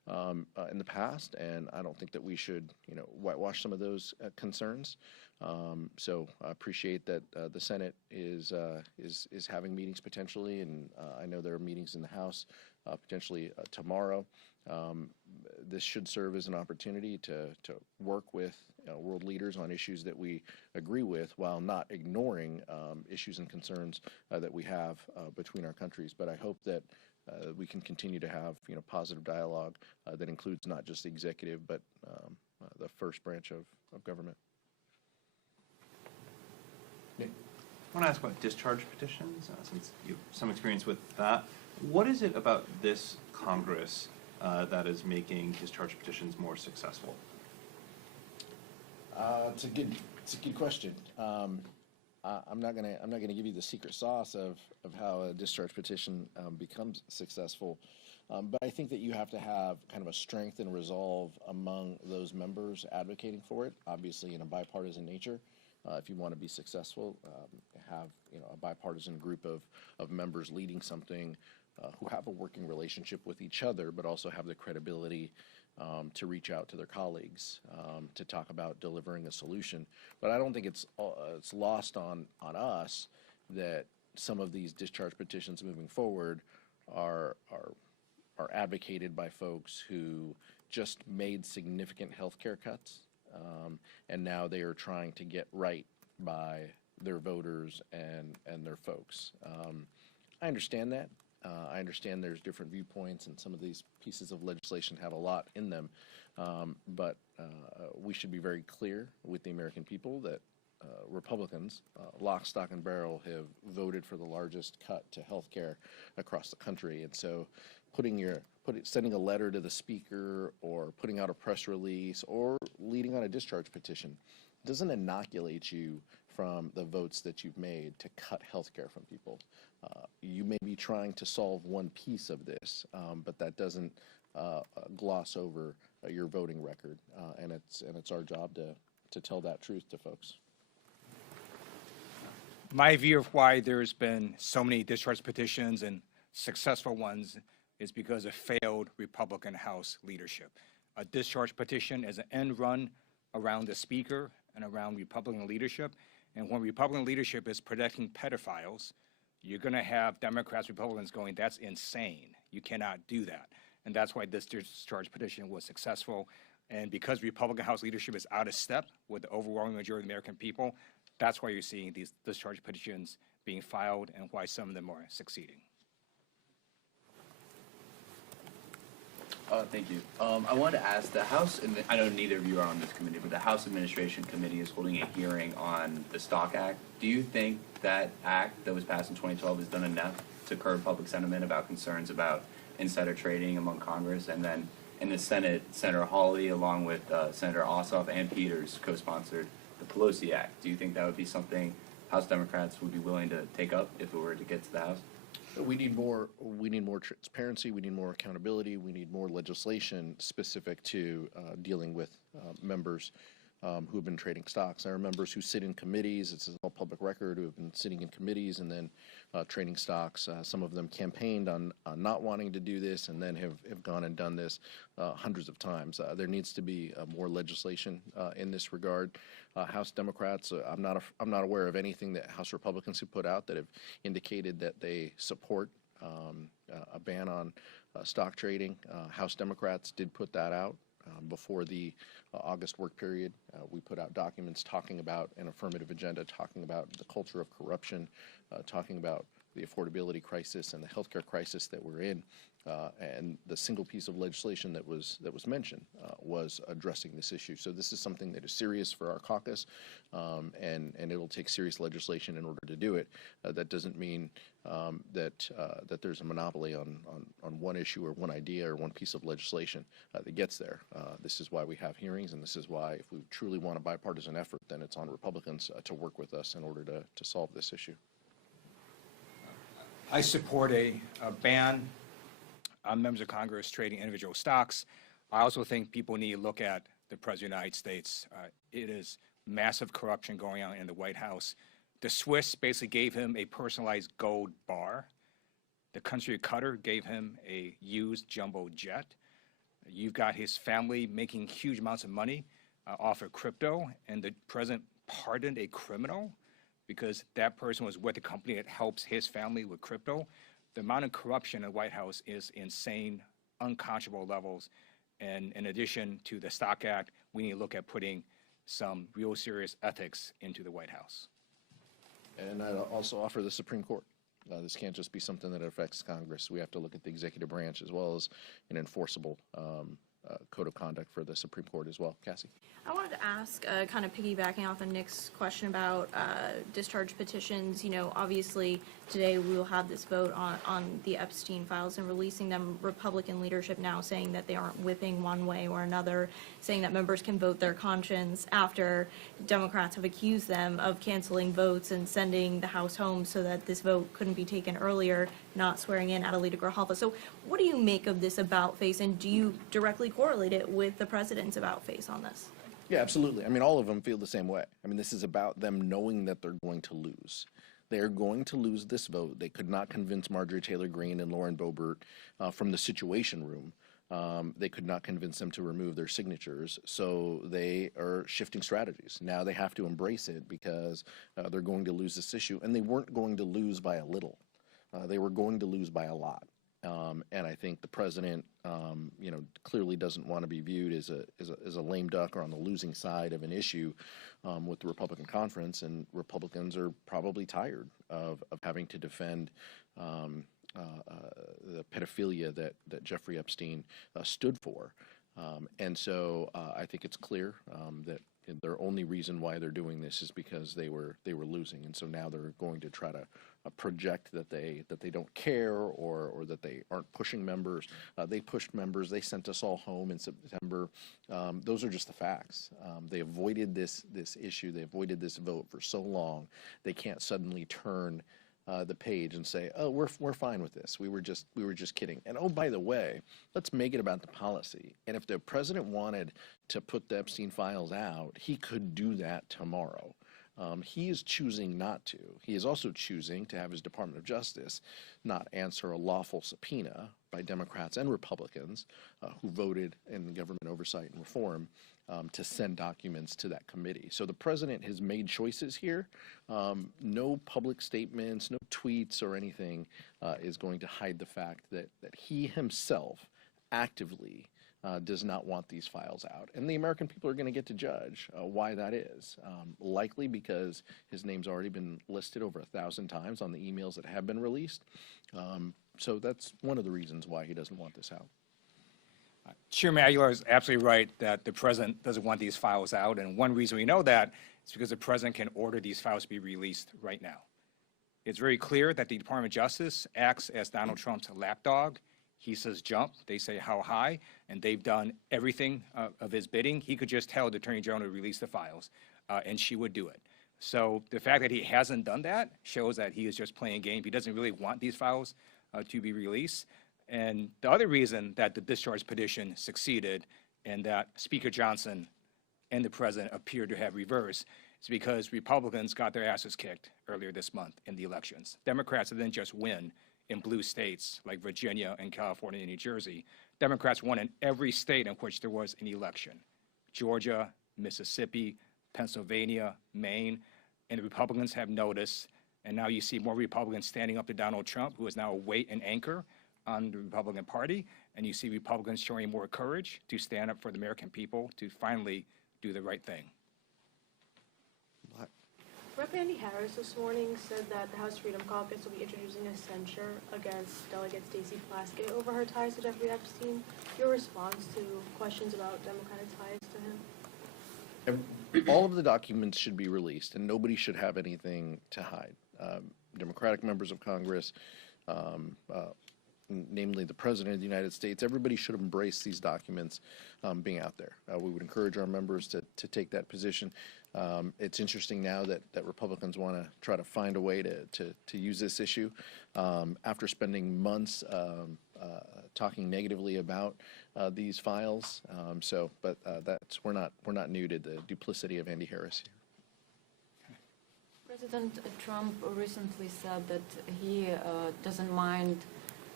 in the past, and I don't think that we should, whitewash some of those concerns. So I appreciate that the Senate is having meetings potentially, and I know there are meetings in the House potentially tomorrow. This should serve as an opportunity to work with world leaders on issues that we agree with, while not ignoring issues and concerns that we have between our countries. But I hope that we can continue to have positive dialogue that includes not just the executive, but the first branch of government. I want to ask about discharge petitions, since you have some experience with that. What is it about this Congress that is making discharge petitions more successful? It's a good question. I'm not gonna give you the secret sauce of how a discharge petition becomes successful, but I think that you have to have kind of a strength and resolve among those members advocating for it. Obviously, in a bipartisan nature, if you want to be successful, have a bipartisan group of members leading something who have a working relationship with each other, but also have the credibility to reach out to their colleagues to talk about delivering a solution. But I don't think it's lost on us that some of these discharge petitions moving forward are advocated by folks who just made significant health care cuts, and now they are trying to get right by their voters and their folks. I understand that. I understand there's different viewpoints, and some of these pieces of legislation have a lot in them, but we should be very clear with the American people that Republicans, lock, stock, and barrel, have voted for the largest cut to health care across the country. And so sending a letter to the speaker, or putting out a press release, or leading on a discharge petition doesn't inoculate you from the votes that you've made to cut health care from people. You may be trying to solve one piece of this, but that doesn't gloss over your voting record, and it's our job to tell that truth to folks. My view of why there's been so many discharge petitions and successful ones is because of failed Republican House leadership. A discharge petition is an end run around the speaker and around Republican leadership. And when Republican leadership is protecting pedophiles, you're going to have Democrats, Republicans going, that's insane. You cannot do that. And that's why this discharge petition was successful. And because Republican House leadership is out of step with the overwhelming majority of the American people, that's why you're seeing these discharge petitions being filed, and why some of them are succeeding. Thank you. I wanted to ask the House, and I know neither of you are on this committee, but the House Administration Committee is holding a hearing on the Stock Act. Do you think that act that was passed in 2012 has done enough to curb public sentiment about concerns about insider trading among Congress? And then in the Senate, Senator Hawley, along with Senator Ossoff and Peters, co-sponsored the Pelosi Act. Do you think that would be something House Democrats would be willing to take up if it were to get to the House? We need more transparency. We need more accountability. We need more legislation specific to dealing with members who have been trading stocks. There are members who sit in committees. It's all public record, who have been sitting in committees and then trading stocks. Some of them campaigned on not wanting to do this, and then have gone and done this hundreds of times. There needs to be more legislation in this regard. House Democrats, I'm not aware of anything that House Republicans have put out that have indicated that they support a ban on stock trading. House Democrats did put that out before the August work period. We put out documents talking about an affirmative agenda, talking about the culture of corruption, talking about the affordability crisis and the healthcare crisis that we're in. And the single piece of legislation that was mentioned was addressing this issue. So this is something that is serious for our caucus, and it'll take serious legislation in order to do it. That doesn't mean that there's a monopoly on one issue or one idea or one piece of legislation that gets there. This is why we have hearings, and this is why, if we truly want a bipartisan effort, then it's on Republicans to work with us in order to solve this issue. I support a ban on members of Congress trading individual stocks. I also think people need to look at the President of the United States. It is massive corruption going on in the White House. The Swiss basically gave him a personalized gold bar. The country of Qatar gave him a used jumbo jet. You've got his family making huge amounts of money off of crypto, and the president pardoned a criminal because that person was with a company that helps his family with crypto. The amount of corruption in the White House is insane, unconscionable levels. And in addition to the Stock Act, we need to look at putting some real serious ethics into the White House. And I'd also offer the Supreme Court. This can't just be something that affects Congress. We have to look at the executive branch as well as an enforceable code of conduct for the Supreme Court as well. Cassie? I wanted to ask, kind of piggybacking off of Nick's question about discharge petitions. You know, obviously today we will have this vote on the Epstein files and releasing them. Republican leadership now saying that they aren't whipping one way or another, saying that members can vote their conscience after Democrats have accused them of canceling votes and sending the House home so that this vote couldn't be taken earlier, not swearing in Adelita Grijalva. So what do you make of this about face, and do you directly correlate it with the president's about face on this? Yeah, absolutely. I mean, all of them feel the same way. I mean, this is about them knowing that they're going to lose. They're going to lose this vote. They could not convince Marjorie Taylor Greene and Lauren Boebert from the Situation Room. They could not convince them to remove their signatures, so they are shifting strategies. Now they have to embrace it because they're going to lose this issue, and they weren't going to lose by a little. They were going to lose by a lot. And I think the president, you know, clearly doesn't want to be viewed as a lame duck or on the losing side of an issue with the Republican conference. And Republicans are probably tired of having to defend the pedophilia that Jeffrey Epstein stood for. And so I think it's clear that their only reason why they're doing this is because they were losing, and so now they're going to try to project that they don't care or that they aren't pushing members. They pushed members. They sent us all home in September. Those are just the facts. They avoided this issue. They avoided this vote for so long. They can't suddenly turn the page and say, "Oh, we're fine with this. We were just kidding." And oh, by the way, let's make it about the policy. And if the president wanted to put the Epstein files out, he could do that tomorrow. He is choosing not to. He is also choosing to have his Department of Justice not answer a lawful subpoena by Democrats and Republicans who voted in government oversight and reform to send documents to that committee. So the president has made choices here. No public statements, no tweets or anything is going to hide the fact that he himself actively does not want these files out. And the American people are going to get to judge why that is. Likely because his name's already been listed over 1,000 times on the emails that have been released. So that's one of the reasons why he doesn't want this out. Chairman Aguilar is absolutely right that the president doesn't want these files out, and one reason we know that is because the president can order these files to be released right now. It's very clear that the Department of Justice acts as Donald Trump's lapdog. He says jump, they say how high, and they've done everything of his bidding. He could just tell the Attorney General to release the files, and she would do it. So the fact that he hasn't done that shows that he is just playing a game. He doesn't really want these files to be released. And the other reason that the discharge petition succeeded and that Speaker Johnson and the president appear to have reversed is because Republicans got their asses kicked earlier this month in the elections. Democrats didn't just win in blue states like Virginia and California and New Jersey. Democrats won in every state in which there was an election: Georgia, Mississippi, Pennsylvania, Maine. And the Republicans have noticed, and now you see more Republicans standing up to Donald Trump, who is now a weight and anchor on the Republican Party, and you see Republicans showing more courage to stand up for the American people to finally do the right thing. Rep. Andy Harris this morning said that the House Freedom Caucus will be introducing a censure against Delegate Stacey Plaskett over her ties to Jeffrey Epstein. Your response to questions about Democratic ties to him? All of the documents should be released, and nobody should have anything to hide. Democratic members of Congress, namely the President of the United States, everybody should embrace these documents being out there. We would encourage our members to take that position. It's interesting now that Republicans want to try to find a way to use this issue after spending months talking negatively about these files. But we're not new to the duplicity of Andy Harris here. President Trump recently said that he doesn't mind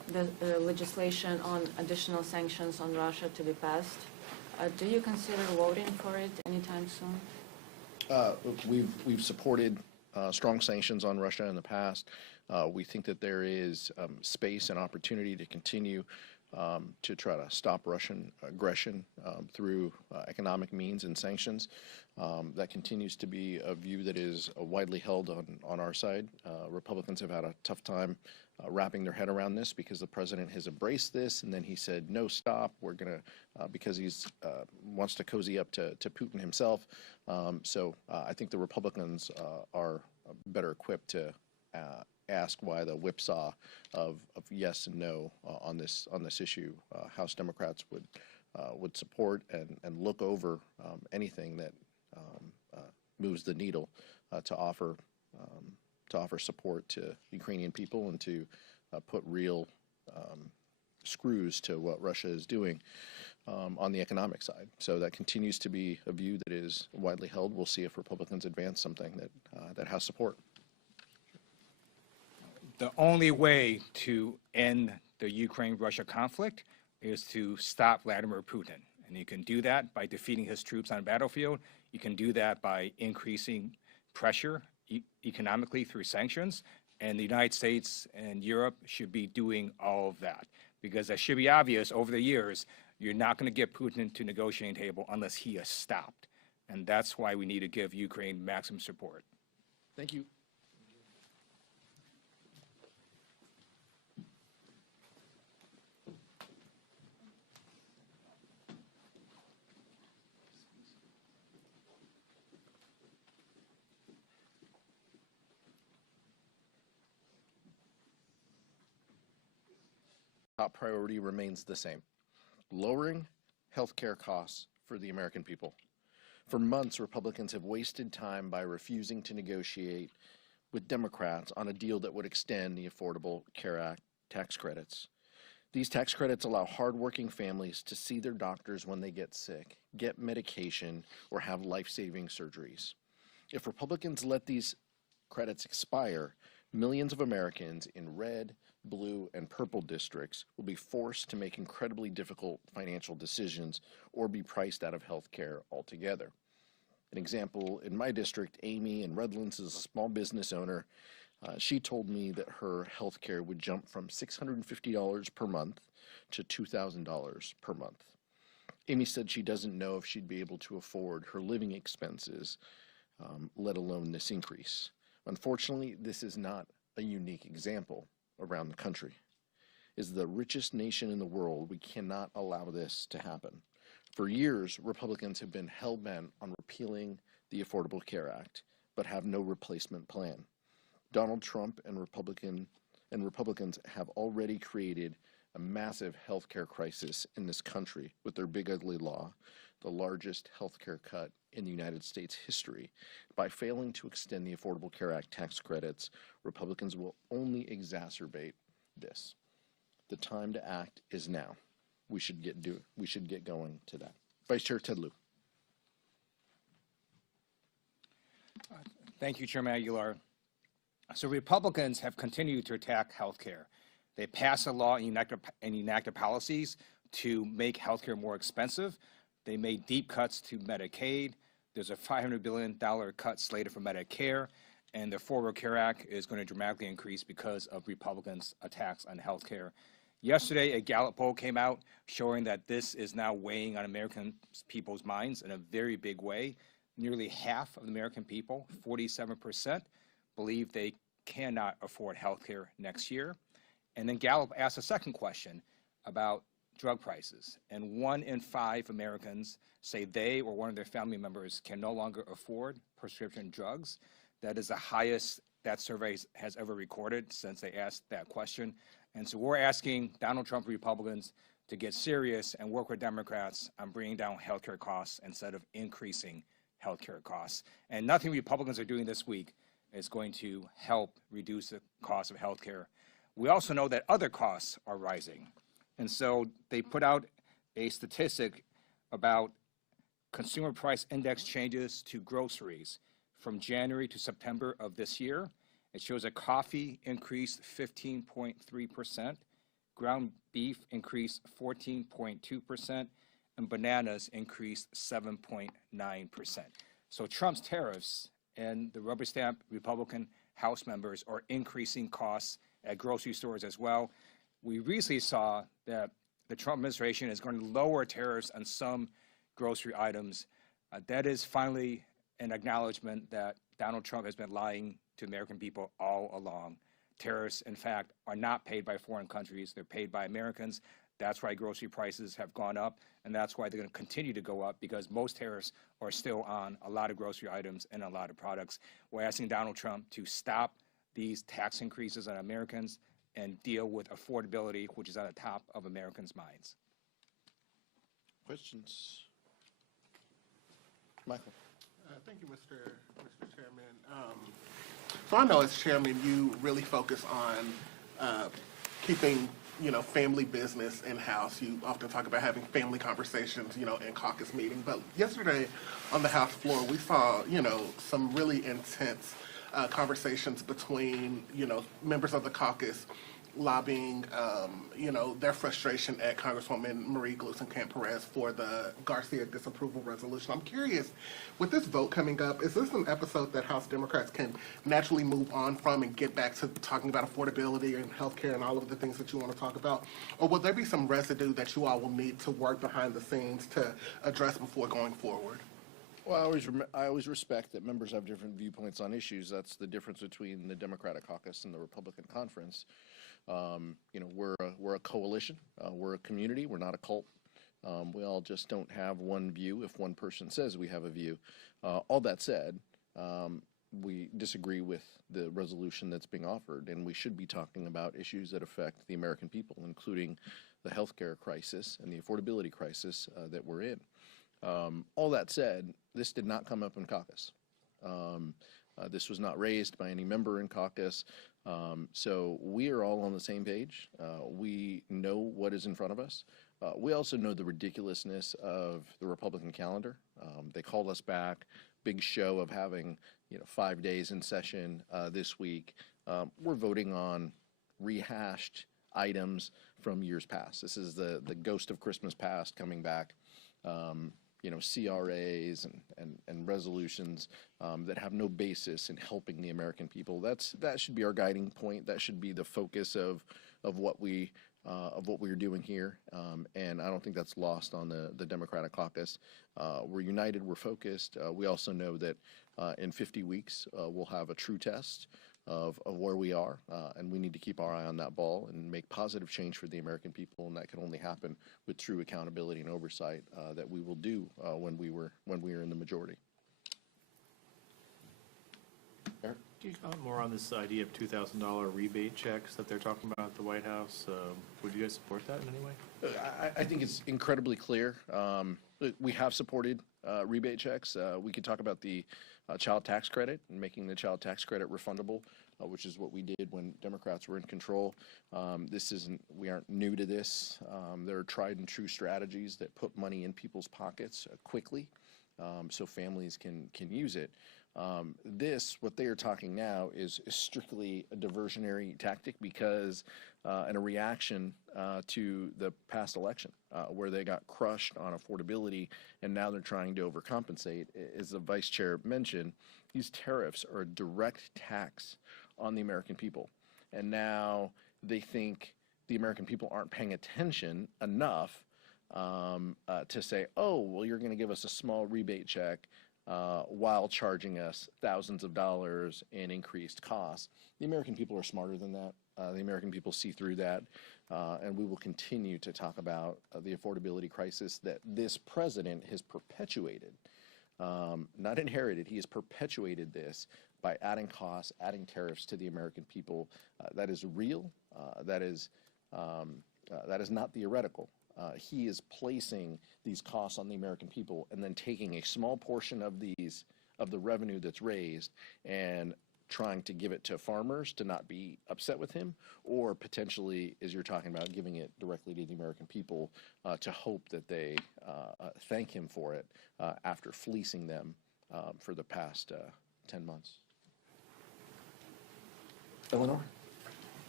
the legislation on additional sanctions on Russia to be passed. Do you consider voting for it anytime soon? We've supported strong sanctions on Russia in the past. We think that there is space and opportunity to continue to try to stop Russian aggression through economic means and sanctions. That continues to be a view that is widely held on our side. Republicans have had a tough time wrapping their head around this because the president has embraced this, and then he said, no, stop, we're going to, because he's wants to cozy up to Putin himself. So I think the Republicans are better equipped to ask why the whipsaw of yes and no on this issue. House Democrats would support and look over anything that moves the needle to offer support to Ukrainian people and to put real screws to what Russia is doing on the economic side. So that continues to be a view that is widely held. We'll see if Republicans advance something that has support. The only way to end the Ukraine-Russia conflict is to stop Vladimir Putin. And you can do that by defeating his troops on the battlefield. You can do that by increasing pressure economically through sanctions. And the United States and Europe should be doing all of that. Because that should be obvious over the years, you're not going to get Putin to negotiating table unless he is stopped. And that's why we need to give Ukraine maximum support. Thank you. Top priority remains the same: lowering healthcare costs for the American people. For months, Republicans have wasted time by refusing to negotiate with Democrats on a deal that would extend the Affordable Care Act tax credits. These tax credits allow hardworking families to see their doctors when they get sick, get medication, or have life-saving surgeries. If Republicans let these credits expire, millions of Americans in red, blue, and purple districts will be forced to make incredibly difficult financial decisions or be priced out of health care altogether. An example, in my district, Amy in Redlands is a small business owner. She told me that her health care would jump from $650 per month to $2,000 per month. Amy said she doesn't know if she'd be able to afford her living expenses, let alone this increase. Unfortunately, this is not a unique example around the country. As the richest nation in the world, we cannot allow this to happen. For years, Republicans have been hell-bent on repealing the Affordable Care Act, but have no replacement plan. Donald Trump and Republicans have already created a massive healthcare crisis in this country with their big ugly law, the largest healthcare cut in the United States history. By failing to extend the Affordable Care Act tax credits, Republicans will only exacerbate this. The time to act is now. We should get going to that. Vice Chair Ted Lieu. Thank you, Chairman Aguilar. So Republicans have continued to attack healthcare. They passed a law and enacted policies to make healthcare more expensive. They made deep cuts to Medicaid. There's a $500 billion cut slated for Medicare, and the Affordable Care Act is going to dramatically increase because of Republicans' attacks on healthcare. Yesterday, a Gallup poll came out showing that this is now weighing on American people's minds in a very big way. Nearly half of the American people, 47%, believe they cannot afford healthcare next year. And then Gallup asked a second question about drug prices, and 1 in 5 Americans say they or one of their family members can no longer afford prescription drugs. That is the highest that survey has ever recorded since they asked that question. And so we're asking Donald Trump Republicans to get serious and work with Democrats on bringing down healthcare costs instead of increasing healthcare costs. And nothing Republicans are doing this week is going to help reduce the cost of healthcare. We also know that other costs are rising. And so they put out a statistic about consumer price index changes to groceries from January to September of this year. It shows that coffee increased 15.3%, ground beef increased 14.2%, and bananas increased 7.9%. So Trump's tariffs and the rubber stamp Republican House members are increasing costs at grocery stores as well. We recently saw that the Trump administration is going to lower tariffs on some grocery items. That is finally an acknowledgement that Donald Trump has been lying to American people all along. Tariffs, in fact, are not paid by foreign countries. They're paid by Americans. That's why grocery prices have gone up, and that's why they're going to continue to go up, because most tariffs are still on a lot of grocery items and a lot of products. We're asking Donald Trump to stop these tax increases on Americans and deal with affordability, which is at the top of Americans' minds. Questions? Michael. Thank you, Mr. Chairman. So I know as chairman, you really focus on keeping, family business in-house. You often talk about having family conversations, in caucus meeting. But yesterday on the House floor, we saw, some really intense conversations between, members of the caucus lobbying, their frustration at Congresswoman Marie Gluesenkamp-Perez for the Garcia disapproval resolution. I'm curious, with this vote coming up, is this an episode that House Democrats can naturally move on from and get back to talking about affordability and healthcare and all of the things that you want to talk about? Or will there be some residue that you all will need to work behind the scenes to address before going forward? Well, I always respect that members have different viewpoints on issues. That's the difference between the Democratic caucus and the Republican conference. We're a coalition. We're a community. We're not a cult. We all just don't have one view if one person says we have a view. All that said, we disagree with the resolution that's being offered, and we should be talking about issues that affect the American people, including the healthcare crisis and the affordability crisis that we're in. All that said, this did not come up in caucus. This was not raised by any member in caucus. So we are all on the same page. We know what is in front of us. We also know the ridiculousness of the Republican calendar. They called us back, big show of having 5 days in session this week. We're voting on rehashed items from years past. This is the ghost of Christmas past coming back. CRAs and resolutions that have no basis in helping the American people. That should be our guiding point. That should be the focus of what we're doing here. And I don't think that's lost on the Democratic caucus. We're united. We're focused. We also know that in 50 weeks we'll have a true test of where we are, and we need to keep our eye on that ball and make positive change for the American people, and that can only happen with true accountability and oversight that we will do when we are in the majority. Eric? Can you comment more on this idea of $2,000 rebate checks that they're talking about at the White House? Would you guys support that in any way? I think it's incredibly clear. We have supported rebate checks. We could talk about the child tax credit and making the child tax credit refundable, which is what we did when Democrats were in control. We aren't new to this. There are tried and true strategies that put money in people's pockets quickly so families can use it. What they are talking now is strictly a diversionary tactic because and a reaction to the past election where they got crushed on affordability and now they're trying to overcompensate. As the vice chair mentioned, these tariffs are a direct tax on the American people. And now they think the American people aren't paying attention enough to say, oh, well, you're going to give us a small rebate check while charging us thousands of dollars in increased costs. The American people are smarter than that. The American people see through that, and we will continue to talk about the affordability crisis that this president has perpetuated, not inherited. He has perpetuated this by adding costs, adding tariffs to the American people. That is real. That is not theoretical. He is placing these costs on the American people and then taking a small portion of the revenue that's raised and trying to give it to farmers to not be upset with him, or potentially, as you're talking about, giving it directly to the American people to hope that they thank him for it after fleecing them for the past 10 months. Eleanor?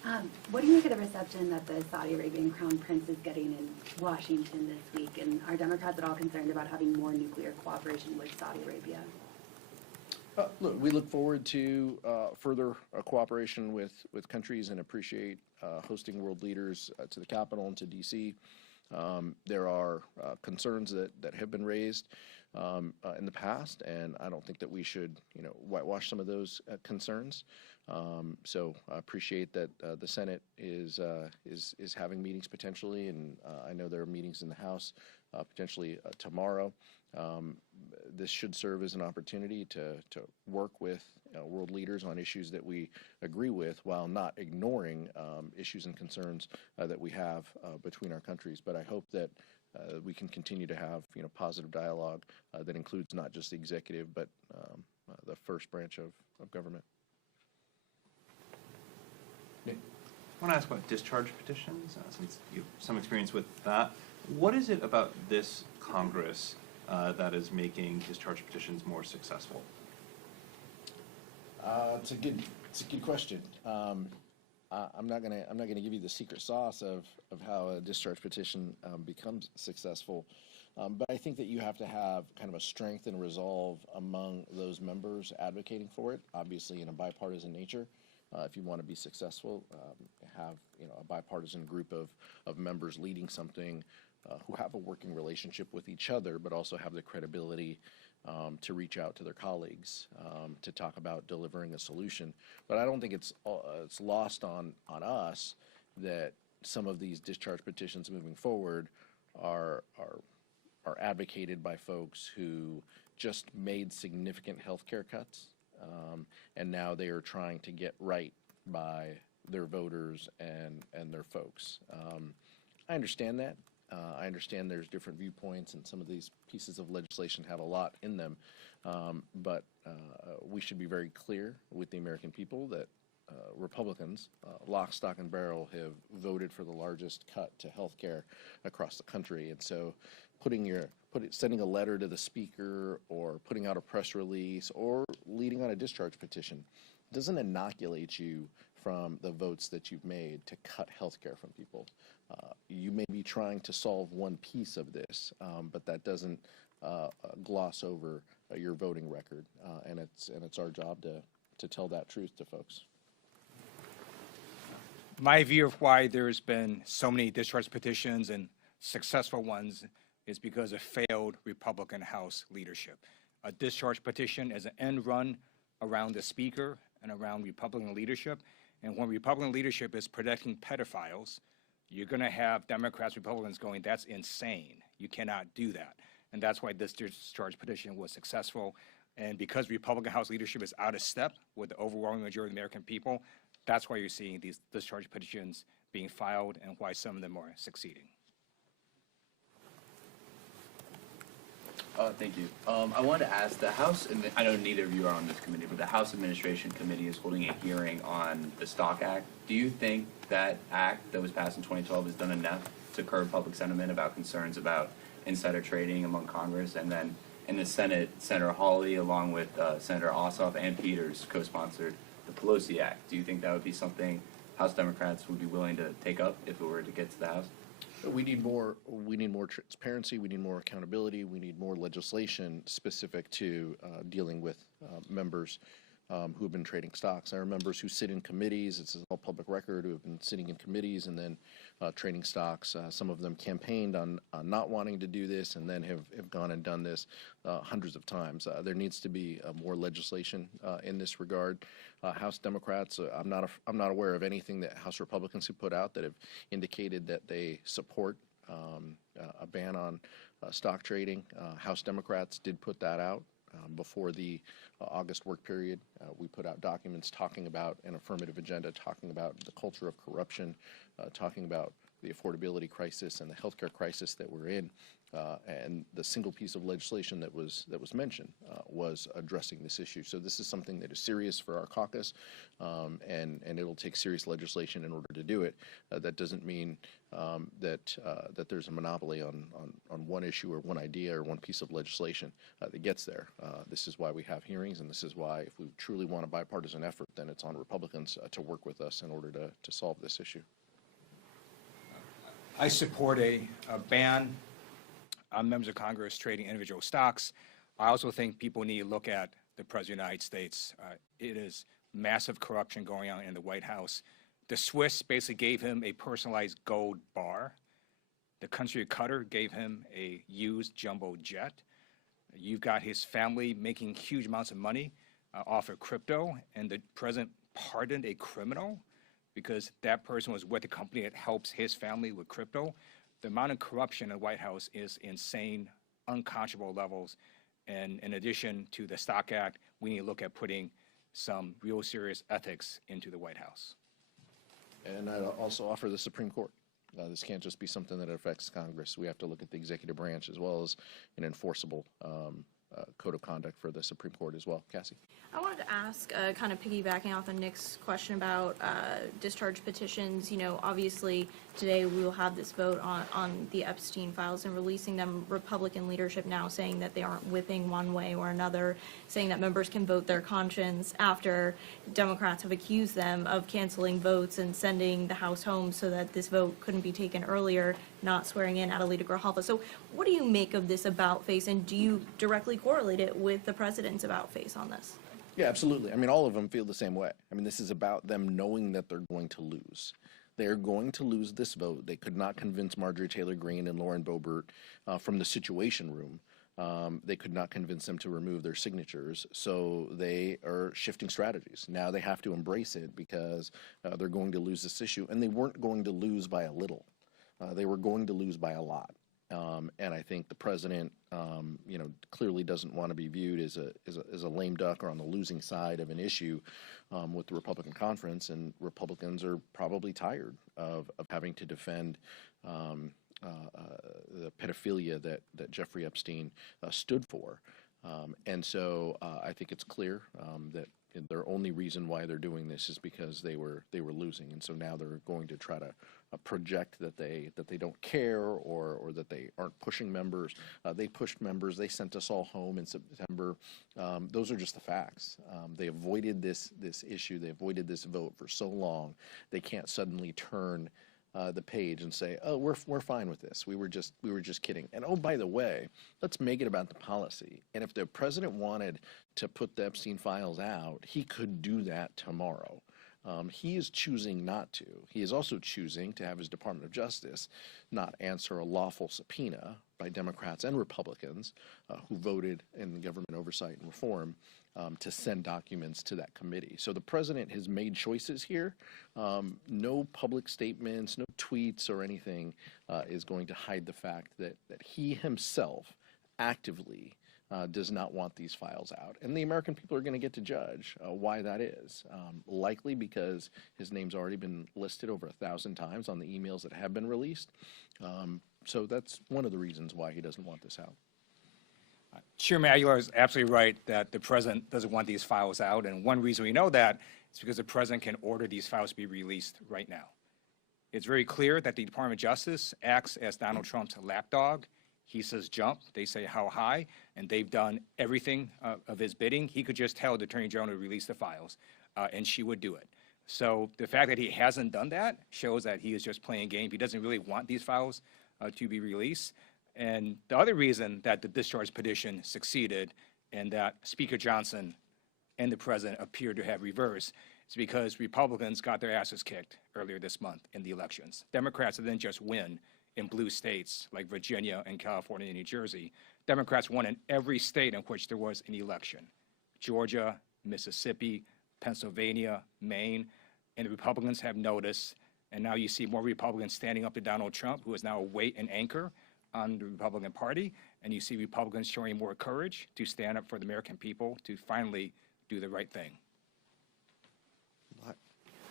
What do you make of the reception that the Saudi Arabian Crown Prince is getting in Washington this week? And are Democrats at all concerned about having more nuclear cooperation with Saudi Arabia? Look, we look forward to further cooperation with countries and appreciate hosting world leaders to the Capitol and to D.C. There are concerns that have been raised in the past, and I don't think that we should, whitewash some of those concerns. So I appreciate that the Senate is having meetings potentially, and I know there are meetings in the House potentially tomorrow. This should serve as an opportunity to work with world leaders on issues that we agree with, while not ignoring issues and concerns that we have between our countries. But I hope that we can continue to have positive dialogue that includes not just the executive, but the first branch of government. I want to ask about discharge petitions, since you have some experience with that. What is it about this Congress that is making discharge petitions more successful? It's a good question. I'm not gonna give you the secret sauce of how a discharge petition becomes successful, but I think that you have to have kind of a strength and resolve among those members advocating for it. Obviously, in a bipartisan nature, if you want to be successful, have a bipartisan group of members leading something who have a working relationship with each other, but also have the credibility to reach out to their colleagues to talk about delivering a solution. But I don't think it's lost on us that some of these discharge petitions moving forward are advocated by folks who just made significant health care cuts, and now they are trying to get right by their voters and their folks. I understand that. I understand there's different viewpoints, and some of these pieces of legislation have a lot in them, but we should be very clear with the American people that Republicans, lock, stock, and barrel, have voted for the largest cut to health care across the country. And so sending a letter to the speaker or putting out a press release or leading on a discharge petition doesn't inoculate you from the votes that you've made to cut health care from people. You may be trying to solve one piece of this, but that doesn't gloss over your voting record, and it's our job to tell that truth to folks. My view of why there's been so many discharge petitions and successful ones is because of failed Republican House leadership. A discharge petition is an end run around the speaker and around Republican leadership. And when Republican leadership is protecting pedophiles, you're going to have Democrats, Republicans going, that's insane. You cannot do that. And that's why this discharge petition was successful. And because Republican House leadership is out of step with the overwhelming majority of the American people, that's why you're seeing these discharge petitions being filed and why some of them are succeeding. Thank you. I wanted to ask the House, and I know neither of you are on this committee, but the House Administration Committee is holding a hearing on the Stock Act. Do you think that act that was passed in 2012 has done enough to curb public sentiment about concerns about insider trading among Congress? And then in the Senate, Senator Hawley, along with Senator Ossoff and Peters, co-sponsored the Pelosi Act. Do you think that would be something House Democrats would be willing to take up if it were to get to the House? We need more transparency. We need more accountability. We need more legislation specific to dealing with members who have been trading stocks. There are members who sit in committees. It's all public record, who have been sitting in committees and then trading stocks. Some of them campaigned on not wanting to do this and then have gone and done this hundreds of times. There needs to be more legislation in this regard. House Democrats, I'm not aware of anything that House Republicans have put out that have indicated that they support a ban on stock trading. House Democrats did put that out before the August work period. We put out documents talking about an affirmative agenda, talking about the culture of corruption, talking about the affordability crisis and the healthcare crisis that we're in. And the single piece of legislation that was mentioned was addressing this issue. So this is something that is serious for our caucus, and it'll take serious legislation in order to do it. That doesn't mean that there's a monopoly on one issue or one idea or one piece of legislation that gets there. This is why we have hearings, and this is why, if we truly want a bipartisan effort, then it's on Republicans to work with us in order to solve this issue. I support a ban on members of Congress trading individual stocks. I also think people need to look at the President of the United States. It is massive corruption going on in the White House. The Swiss basically gave him a personalized gold bar. The country of Qatar gave him a used jumbo jet. You've got his family making huge amounts of money off of crypto, and the president pardoned a criminal because that person was with a company that helps his family with crypto. The amount of corruption in the White House is insane, unconscionable levels. And in addition to the Stock Act, we need to look at putting some real serious ethics into the White House. And I'd also offer the Supreme Court. This can't just be something that affects Congress. We have to look at the executive branch as well as an enforceable code of conduct for the Supreme Court as well. Cassie? I wanted to ask, kind of piggybacking off of Nick's question about discharge petitions. You know, obviously today we will have this vote on the Epstein files and releasing them. Republican leadership now saying that they aren't whipping one way or another, saying that members can vote their conscience after Democrats have accused them of canceling votes and sending the House home so that this vote couldn't be taken earlier, not swearing in Adelita Grijalva. So what do you make of this about face, and do you directly correlate it with the president's about face on this? Yeah, absolutely. I mean, all of them feel the same way. I mean, this is about them knowing that they're going to lose. They're going to lose this vote. They could not convince Marjorie Taylor Greene and Lauren Boebert from the Situation Room. They could not convince them to remove their signatures, so they are shifting strategies. Now they have to embrace it because they're going to lose this issue, and they weren't going to lose by a little. They were going to lose by a lot. And I think the president, you know, clearly doesn't want to be viewed as a lame duck or on the losing side of an issue with the Republican conference. And Republicans are probably tired of having to defend the pedophilia that Jeffrey Epstein stood for. And so I think it's clear that their only reason why they're doing this is because they were losing, and so now they're going to try to project that they don't care or that they aren't pushing members. They pushed members. They sent us all home in September. Those are just the facts. They avoided this issue. They avoided this vote for so long. They can't suddenly turn the page and say, "Oh, we're fine with this. We were just kidding." And oh, by the way, let's make it about the policy. And if the president wanted to put the Epstein files out, he could do that tomorrow. He is choosing not to. He is also choosing to have his Department of Justice not answer a lawful subpoena by Democrats and Republicans who voted in government oversight and reform to send documents to that committee. So the president has made choices here. No public statements, no tweets or anything is going to hide the fact that he himself actively does not want these files out. And the American people are going to get to judge why that is. Likely because his name's already been listed over 1,000 times on the emails that have been released. So that's one of the reasons why he doesn't want this out. Chairman Aguilar is absolutely right that the president doesn't want these files out, and one reason we know that is because the president can order these files to be released right now. It's very clear that the Department of Justice acts as Donald Trump's lapdog. He says jump, they say how high, and they've done everything of his bidding. He could just tell the Attorney General to release the files, and she would do it. So the fact that he hasn't done that shows that he is just playing a game. He doesn't really want these files to be released. And the other reason that the discharge petition succeeded and that Speaker Johnson and the president appear to have reversed is because Republicans got their asses kicked earlier this month in the elections. Democrats didn't just win in blue states like Virginia and California and New Jersey. Democrats won in every state in which there was an election: Georgia, Mississippi, Pennsylvania, Maine. And the Republicans have noticed, and now you see more Republicans standing up to Donald Trump, who is now a weight and anchor on the Republican Party, and you see Republicans showing more courage to stand up for the American people to finally do the right thing.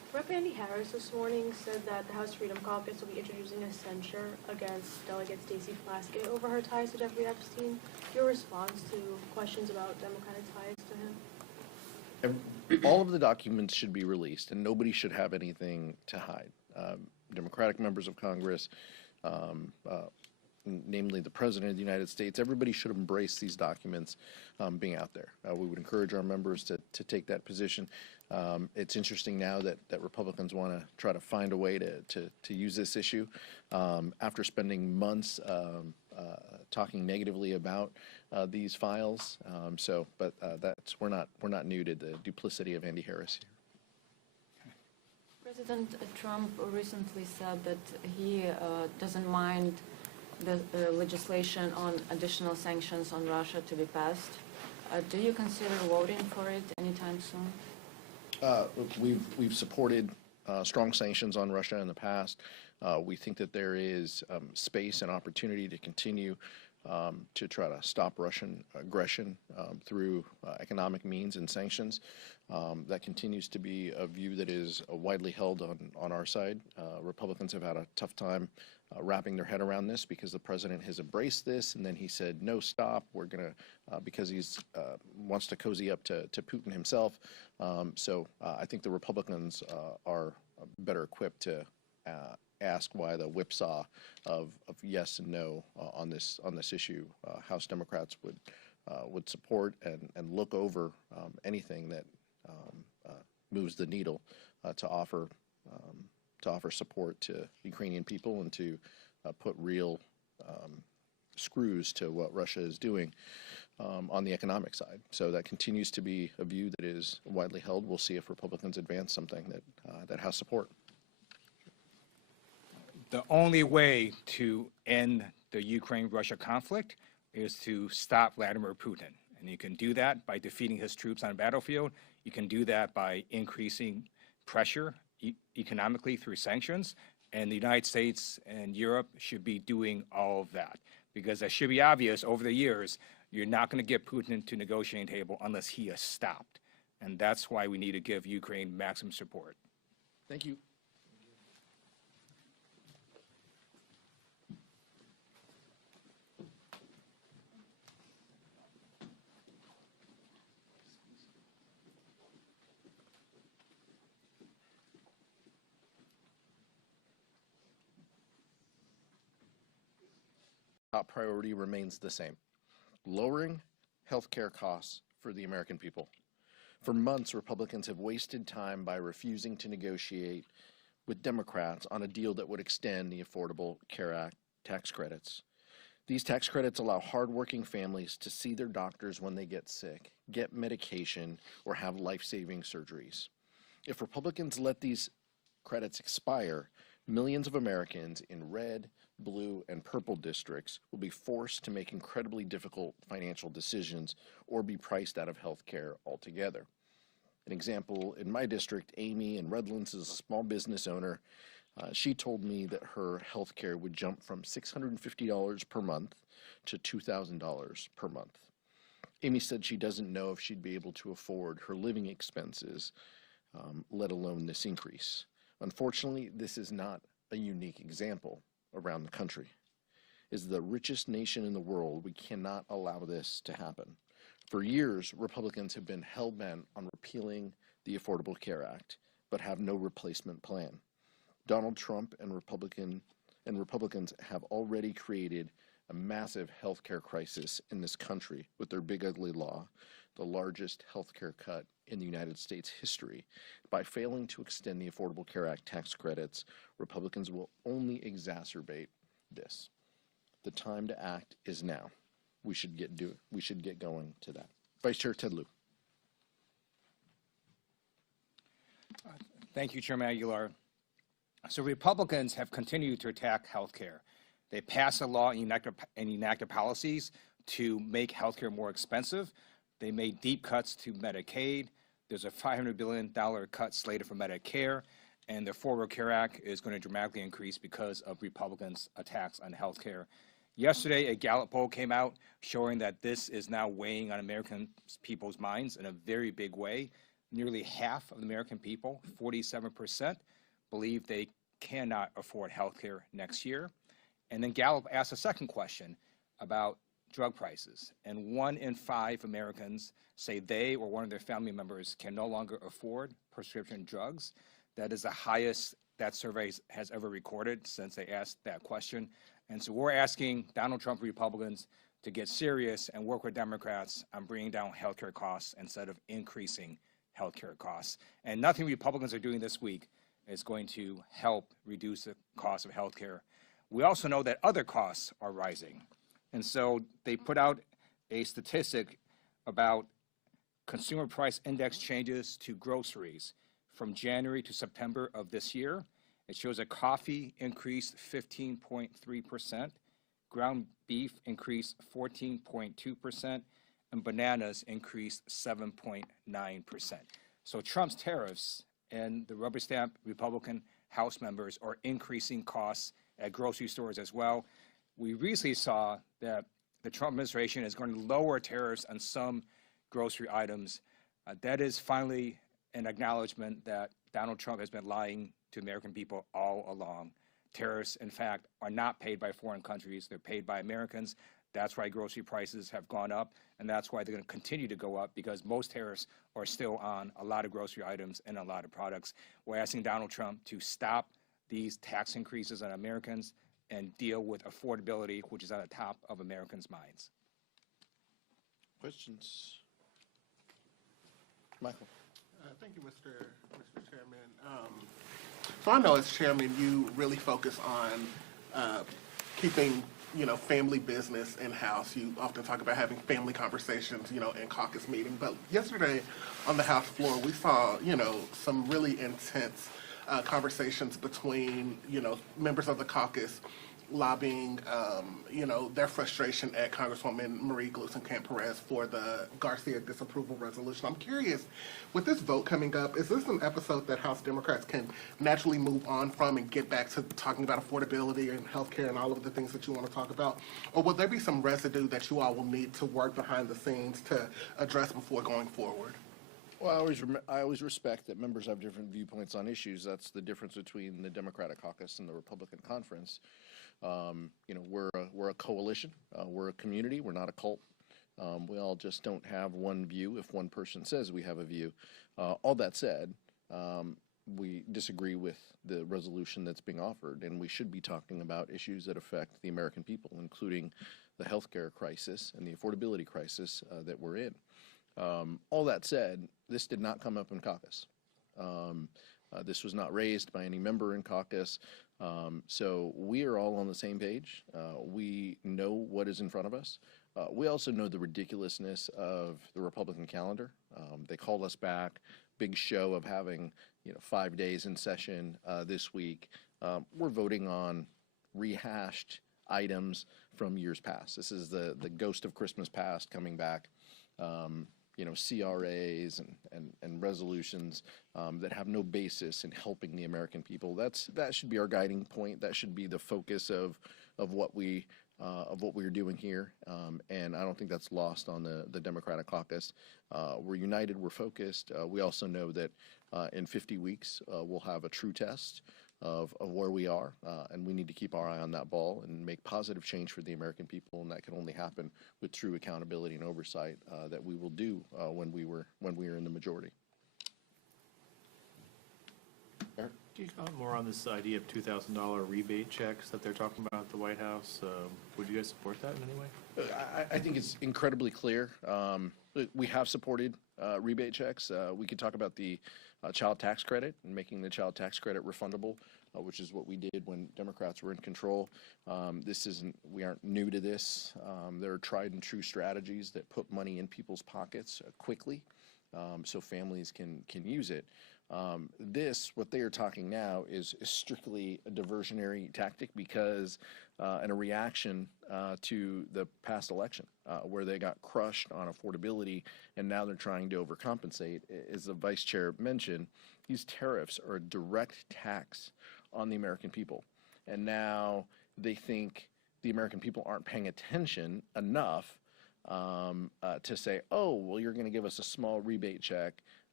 Rep. Andy Harris this morning said that the House Freedom Caucus will be introducing a censure against Delegate Stacey Plaskett over her ties to Jeffrey Epstein. Your response to questions about Democratic ties to him? All of the documents should be released, and nobody should have anything to hide. Democratic members of Congress, namely the President of the United States, everybody should embrace these documents being out there. We would encourage our members to take that position. It's interesting now that Republicans want to try to find a way to use this issue after spending months talking negatively about these files. But we're not new to the duplicity of Andy Harris here. President Trump recently said that he doesn't mind the legislation on additional sanctions on Russia to be passed. Do you consider voting for it anytime soon? We've supported strong sanctions on Russia in the past. We think that there is space and opportunity to continue to try to stop Russian aggression through economic means and sanctions. That continues to be a view that is widely held on our side. Republicans have had a tough time wrapping their head around this because the president has embraced this, and then he said, no, stop, we're going to, because he's wants to cozy up to Putin himself. I think the Republicans are better equipped to ask why the whipsaw of yes and no on this issue. House Democrats would support and look over anything that moves the needle to offer support to Ukrainian people and to put real screws to what Russia is doing on the economic side. So that continues to be a view that is widely held. We'll see if Republicans advance something that has support. The only way to end the Ukraine-Russia conflict is to stop Vladimir Putin. And you can do that by defeating his troops on the battlefield. You can do that by increasing pressure economically through sanctions. And the United States and Europe should be doing all of that. Because it should be obvious over the years, you're not going to get Putin to the negotiating table unless he is stopped. And that's why we need to give Ukraine maximum support. Thank you. Top priority remains the same: lowering healthcare costs for the American people. For months, Republicans have wasted time by refusing to negotiate with Democrats on a deal that would extend the Affordable Care Act tax credits. These tax credits allow hardworking families to see their doctors when they get sick, get medication, or have life-saving surgeries. If Republicans let these credits expire, millions of Americans in red, blue, and purple districts will be forced to make incredibly difficult financial decisions or be priced out of health care altogether. An example, in my district, Amy in Redlands is a small business owner. She told me that her health care would jump from $650 per month to $2,000 per month. Amy said she doesn't know if she'd be able to afford her living expenses, let alone this increase. Unfortunately, this is not a unique example around the country. As the richest nation in the world, we cannot allow this to happen. For years, Republicans have been hell-bent on repealing the Affordable Care Act, but have no replacement plan. Donald Trump and Republicans have already created a massive health care crisis in this country with their big ugly law, the largest health care cut in the United States history. By failing to extend the Affordable Care Act tax credits, Republicans will only exacerbate this. The time to act is now. We should get going to that. Vice Chair Ted Lieu. Thank you, Chairman Aguilar. So Republicans have continued to attack health care. They passed a law and enacted policies to make health care more expensive. They made deep cuts to Medicaid. There's a $500 billion cut slated for Medicare, and the Affordable Care Act is going to dramatically increase because of Republicans' attacks on health care. Yesterday, a Gallup poll came out showing that this is now weighing on American people's minds in a very big way. nearly half of the American people, 47%, believe they cannot afford health care next year. And then Gallup asked a second question about drug prices. And 1 in 5 Americans say they or one of their family members can no longer afford prescription drugs. That is the highest that survey has ever recorded since they asked that question. And so we're asking Donald Trump Republicans to get serious and work with Democrats on bringing down healthcare costs instead of increasing healthcare costs. And nothing Republicans are doing this week is going to help reduce the cost of healthcare. We also know that other costs are rising. And so they put out a statistic about consumer price index changes to groceries from January to September of this year. It shows that coffee increased 15.3%, ground beef increased 14.2%, and bananas increased 7.9%. So Trump's tariffs and the rubber stamp Republican House members are increasing costs at grocery stores as well. We recently saw that the Trump administration is going to lower tariffs on some grocery items. That is finally an acknowledgement that Donald Trump has been lying to American people all along. Tariffs, in fact, are not paid by foreign countries. They're paid by Americans. That's why grocery prices have gone up, and that's why they're going to continue to go up, because most tariffs are still on a lot of grocery items and a lot of products. We're asking Donald Trump to stop these tax increases on Americans and deal with affordability, which is at the top of Americans' minds. Questions? Michael. Thank you, Mr. Chairman. So I know as chairman, you really focus on keeping, family business in-house. You often talk about having family conversations, in caucus meeting. But yesterday on the House floor, we saw, some really intense conversations between, members of the caucus lobbying, their frustration at Congresswoman Marie Gluesenkamp-Perez for the Garcia disapproval resolution. I'm curious, with this vote coming up, is this an episode that House Democrats can naturally move on from and get back to talking about affordability and healthcare and all of the things that you want to talk about? Or will there be some residue that you all will need to work behind the scenes to address before going forward? Well, I always respect that members have different viewpoints on issues. That's the difference between the Democratic caucus and the Republican conference. We're a coalition. We're a community. We're not a cult. We all just don't have one view if one person says we have a view. All that said, we disagree with the resolution that's being offered, and we should be talking about issues that affect the American people, including the healthcare crisis and the affordability crisis that we're in. All that said, this did not come up in caucus. This was not raised by any member in caucus. So we are all on the same page. We know what is in front of us. We also know the ridiculousness of the Republican calendar. They called us back, big show of having 5 days in session this week. We're voting on rehashed items from years past. This is the ghost of Christmas past coming back. CRAs and resolutions that have no basis in helping the American people. That should be our guiding point. That should be the focus of what we're doing here. And I don't think that's lost on the Democratic caucus. We're united. We're focused. We also know that in 50 weeks we'll have a true test of where we are, and we need to keep our eye on that ball and make positive change for the American people, and that can only happen with true accountability and oversight that we will do when we are in the majority. Eric? Can you comment more on this idea of $2,000 rebate checks that they're talking about at the White House? Would you guys support that in any way? I think it's incredibly clear. We have supported rebate checks. We could talk about the child tax credit and making the child tax credit refundable, which is what we did when Democrats were in control. We aren't new to this. There are tried and true strategies that put money in people's pockets quickly, so families can use it. What they are talking now is strictly a diversionary tactic because and a reaction to the past election where they got crushed on affordability, and now they're trying to overcompensate. As the vice chair mentioned, these tariffs are a direct tax on the American people, and now they think the American people aren't paying attention enough to say, oh, well, you're going to give us a small rebate check.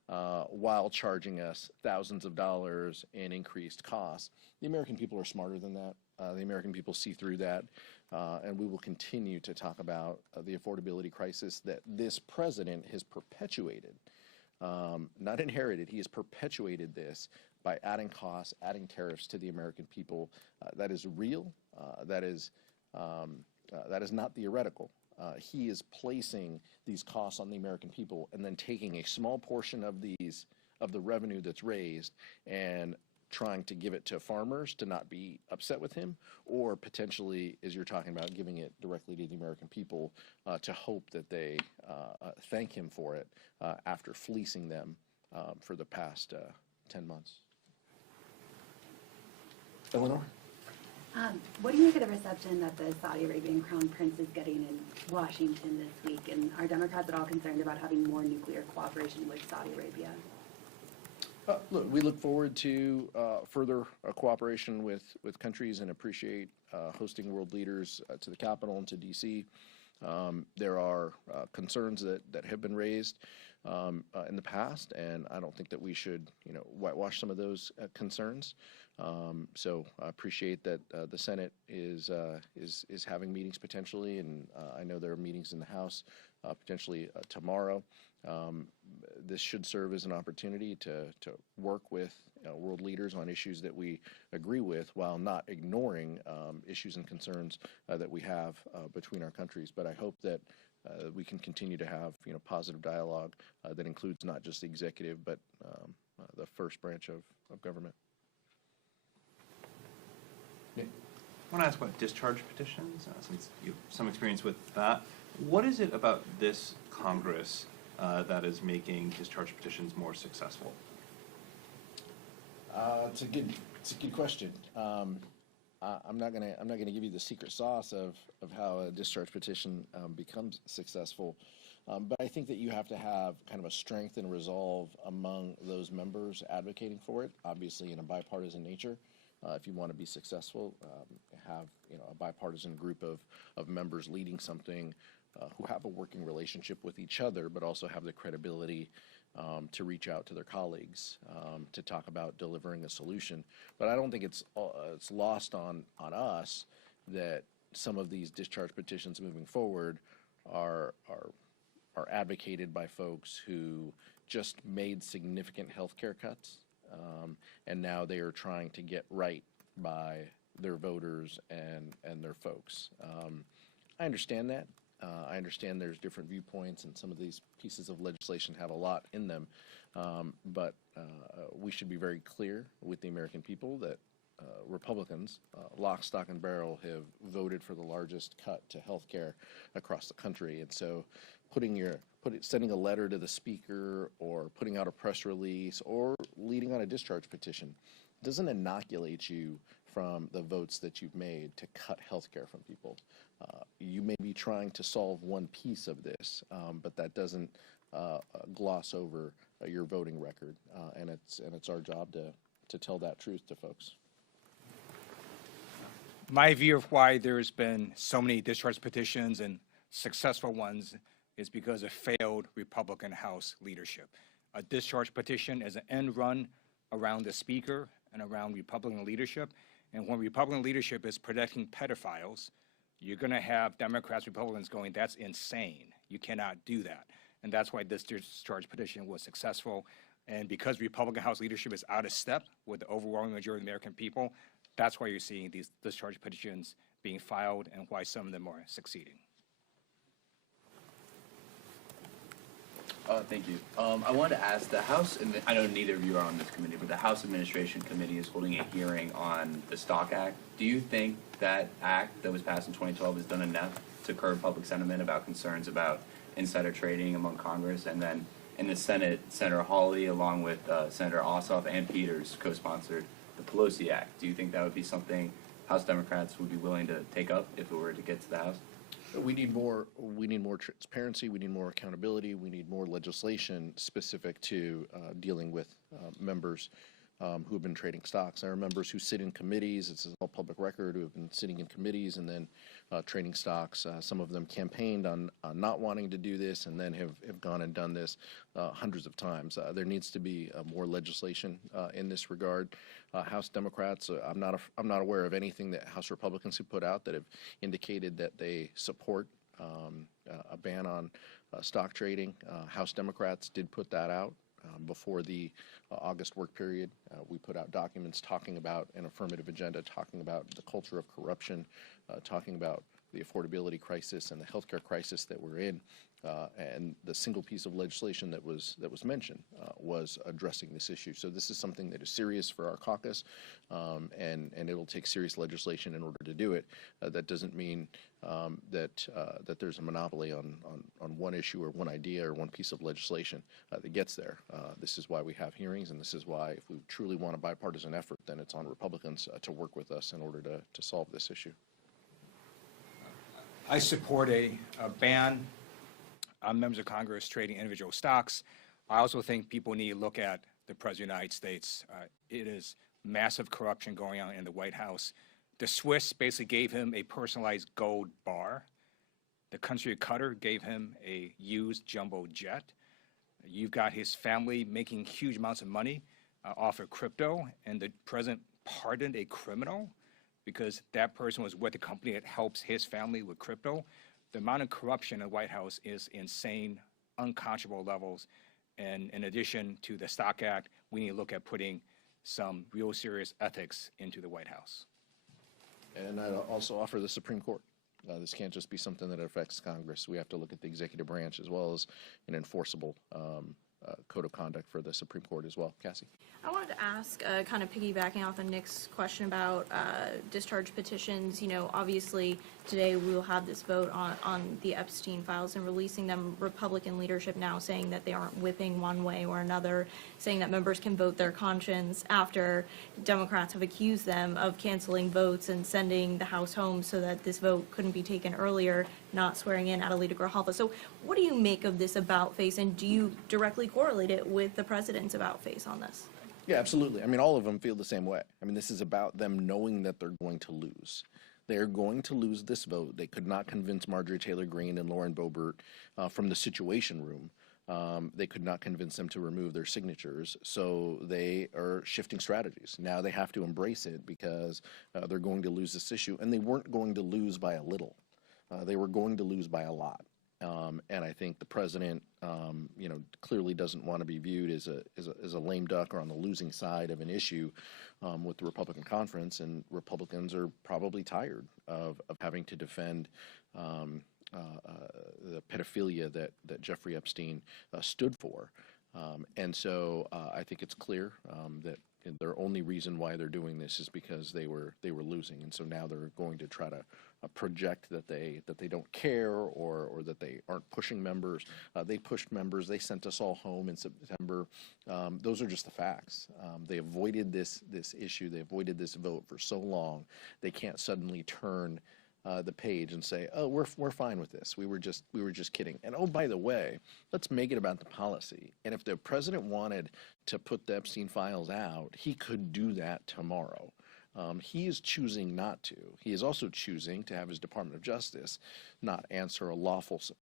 while charging us thousands of dollars in increased costs. The American people are smarter than that. The American people see through that, and we will continue to talk about the affordability crisis that this president has perpetuated, not inherited. He has perpetuated this by adding costs, adding tariffs to the American people. That is real. That is not theoretical. He is placing these costs on the American people and then taking a small portion of the revenue that's raised and trying to give it to farmers to not be upset with him, or potentially, as you're talking about, giving it directly to the American people to hope that they thank him for it after fleecing them for the past 10 months. Eleanor? What do you make of the reception that the Saudi Arabian Crown Prince is getting in Washington this week? And are Democrats at all concerned about having more nuclear cooperation with Saudi Arabia? Look, we look forward to further cooperation with countries and appreciate hosting world leaders to the Capitol and to D.C. There are concerns that have been raised in the past, and I don't think that we should, whitewash some of those concerns. So I appreciate that the Senate is having meetings potentially, and I know there are meetings in the House potentially tomorrow. This should serve as an opportunity to work with world leaders on issues that we agree with, while not ignoring issues and concerns that we have between our countries. But I hope that we can continue to have positive dialogue that includes not just the executive, but the first branch of government. I want to ask about discharge petitions, since you have some experience with that. What is it about this Congress that is making discharge petitions more successful? It's a good question. I'm not gonna give you the secret sauce of how a discharge petition becomes successful, but I think that you have to have kind of a strength and resolve among those members advocating for it. Obviously, in a bipartisan nature, if you want to be successful, have a bipartisan group of members leading something who have a working relationship with each other, but also have the credibility to reach out to their colleagues to talk about delivering a solution. But I don't think it's lost on us that some of these discharge petitions moving forward are advocated by folks who just made significant health care cuts, and now they are trying to get right by their voters and their folks. I understand that. I understand there's different viewpoints, and some of these pieces of legislation have a lot in them, but we should be very clear with the American people that Republicans, lock, stock, and barrel, have voted for the largest cut to health care across the country. And so sending a letter to the speaker, or putting out a press release, or leading on a discharge petition doesn't inoculate you from the votes that you've made to cut health care from people. You may be trying to solve one piece of this, but that doesn't gloss over your voting record, and it's our job to tell that truth to folks. My view of why there's been so many discharge petitions and successful ones is because of failed Republican House leadership. A discharge petition is an end run around the speaker and around Republican leadership. And when Republican leadership is protecting pedophiles, you're going to have Democrats, Republicans going, that's insane. You cannot do that. And that's why this discharge petition was successful. And because Republican House leadership is out of step with the overwhelming majority of the American people, that's why you're seeing these discharge petitions being filed, and why some of them are succeeding. Thank you. I wanted to ask the House, and I know neither of you are on this committee, but the House Administration Committee is holding a hearing on the Stock Act. Do you think that act that was passed in 2012 has done enough to curb public sentiment about concerns about insider trading among Congress? And then in the Senate, Senator Hawley, along with Senator Ossoff and Peters, co-sponsored the Pelosi Act. Do you think that would be something House Democrats would be willing to take up if it were to get to the House? We need more transparency. We need more accountability. We need more legislation specific to dealing with members who have been trading stocks. There are members who sit in committees, it's all public record, who have been sitting in committees and then trading stocks. Some of them campaigned on not wanting to do this and then have gone and done this hundreds of times. There needs to be more legislation in this regard. House Democrats, I'm not aware of anything that House Republicans have put out that have indicated that they support a ban on stock trading. House Democrats did put that out before the August work period. We put out documents talking about an affirmative agenda, talking about the culture of corruption, talking about the affordability crisis and the healthcare crisis that we're in. And the single piece of legislation that was mentioned was addressing this issue. So this is something that is serious for our caucus, and it will take serious legislation in order to do it. That doesn't mean that there's a monopoly on one issue or one idea or one piece of legislation that gets there. This is why we have hearings, and this is why, if we truly want a bipartisan effort, then it's on Republicans to work with us in order to solve this issue. I support a ban on members of Congress trading individual stocks. I also think people need to look at the President of the United States. It is massive corruption going on in the White House. The Swiss basically gave him a personalized gold bar. The country of Qatar gave him a used jumbo jet. You've got his family making huge amounts of money off of crypto, and the president pardoned a criminal because that person was with a company that helps his family with crypto. The amount of corruption in the White House is insane, unconscionable levels. And in addition to the Stock Act, we need to look at putting some real serious ethics into the White House. And I'd also offer the Supreme Court. This can't just be something that affects Congress. We have to look at the executive branch as well as an enforceable code of conduct for the Supreme Court as well. Cassie? I wanted to ask, kind of piggybacking off of Nick's question about discharge petitions. You know, obviously today we will have this vote on the Epstein files and releasing them. Republican leadership now saying that they aren't whipping one way or another, saying that members can vote their conscience after Democrats have accused them of canceling votes and sending the House home so that this vote couldn't be taken earlier, not swearing in Adelita Grijalva. So what do you make of this about face, and do you directly correlate it with the president's about face on this? Yeah, absolutely. I mean, all of them feel the same way. I mean, this is about them knowing that they're going to lose. They're going to lose this vote. They could not convince Marjorie Taylor Greene and Lauren Boebert from the Situation Room. They could not convince them to remove their signatures, so they are shifting strategies. Now they have to embrace it because they're going to lose this issue, and they weren't going to lose by a little. They were going to lose by a lot. And I think the president, clearly doesn't want to be viewed as a lame duck or on the losing side of an issue with the Republican conference. And Republicans are probably tired of having to defend the pedophilia that Jeffrey Epstein stood for. And so I think it's clear that their only reason why they're doing this is because they were losing, and so now they're going to try to project that they don't care or that they aren't pushing members. They pushed members. They sent us all home in September. Those are just the facts. They avoided this issue. They avoided this vote for so long. They can't suddenly turn the page and say, "Oh, we're fine with this. We were just kidding." And oh, by the way, let's make it about the policy. And if the president wanted to put the Epstein files out, he could do that tomorrow. He is choosing not to. He is also choosing to have his Department of Justice not answer a lawful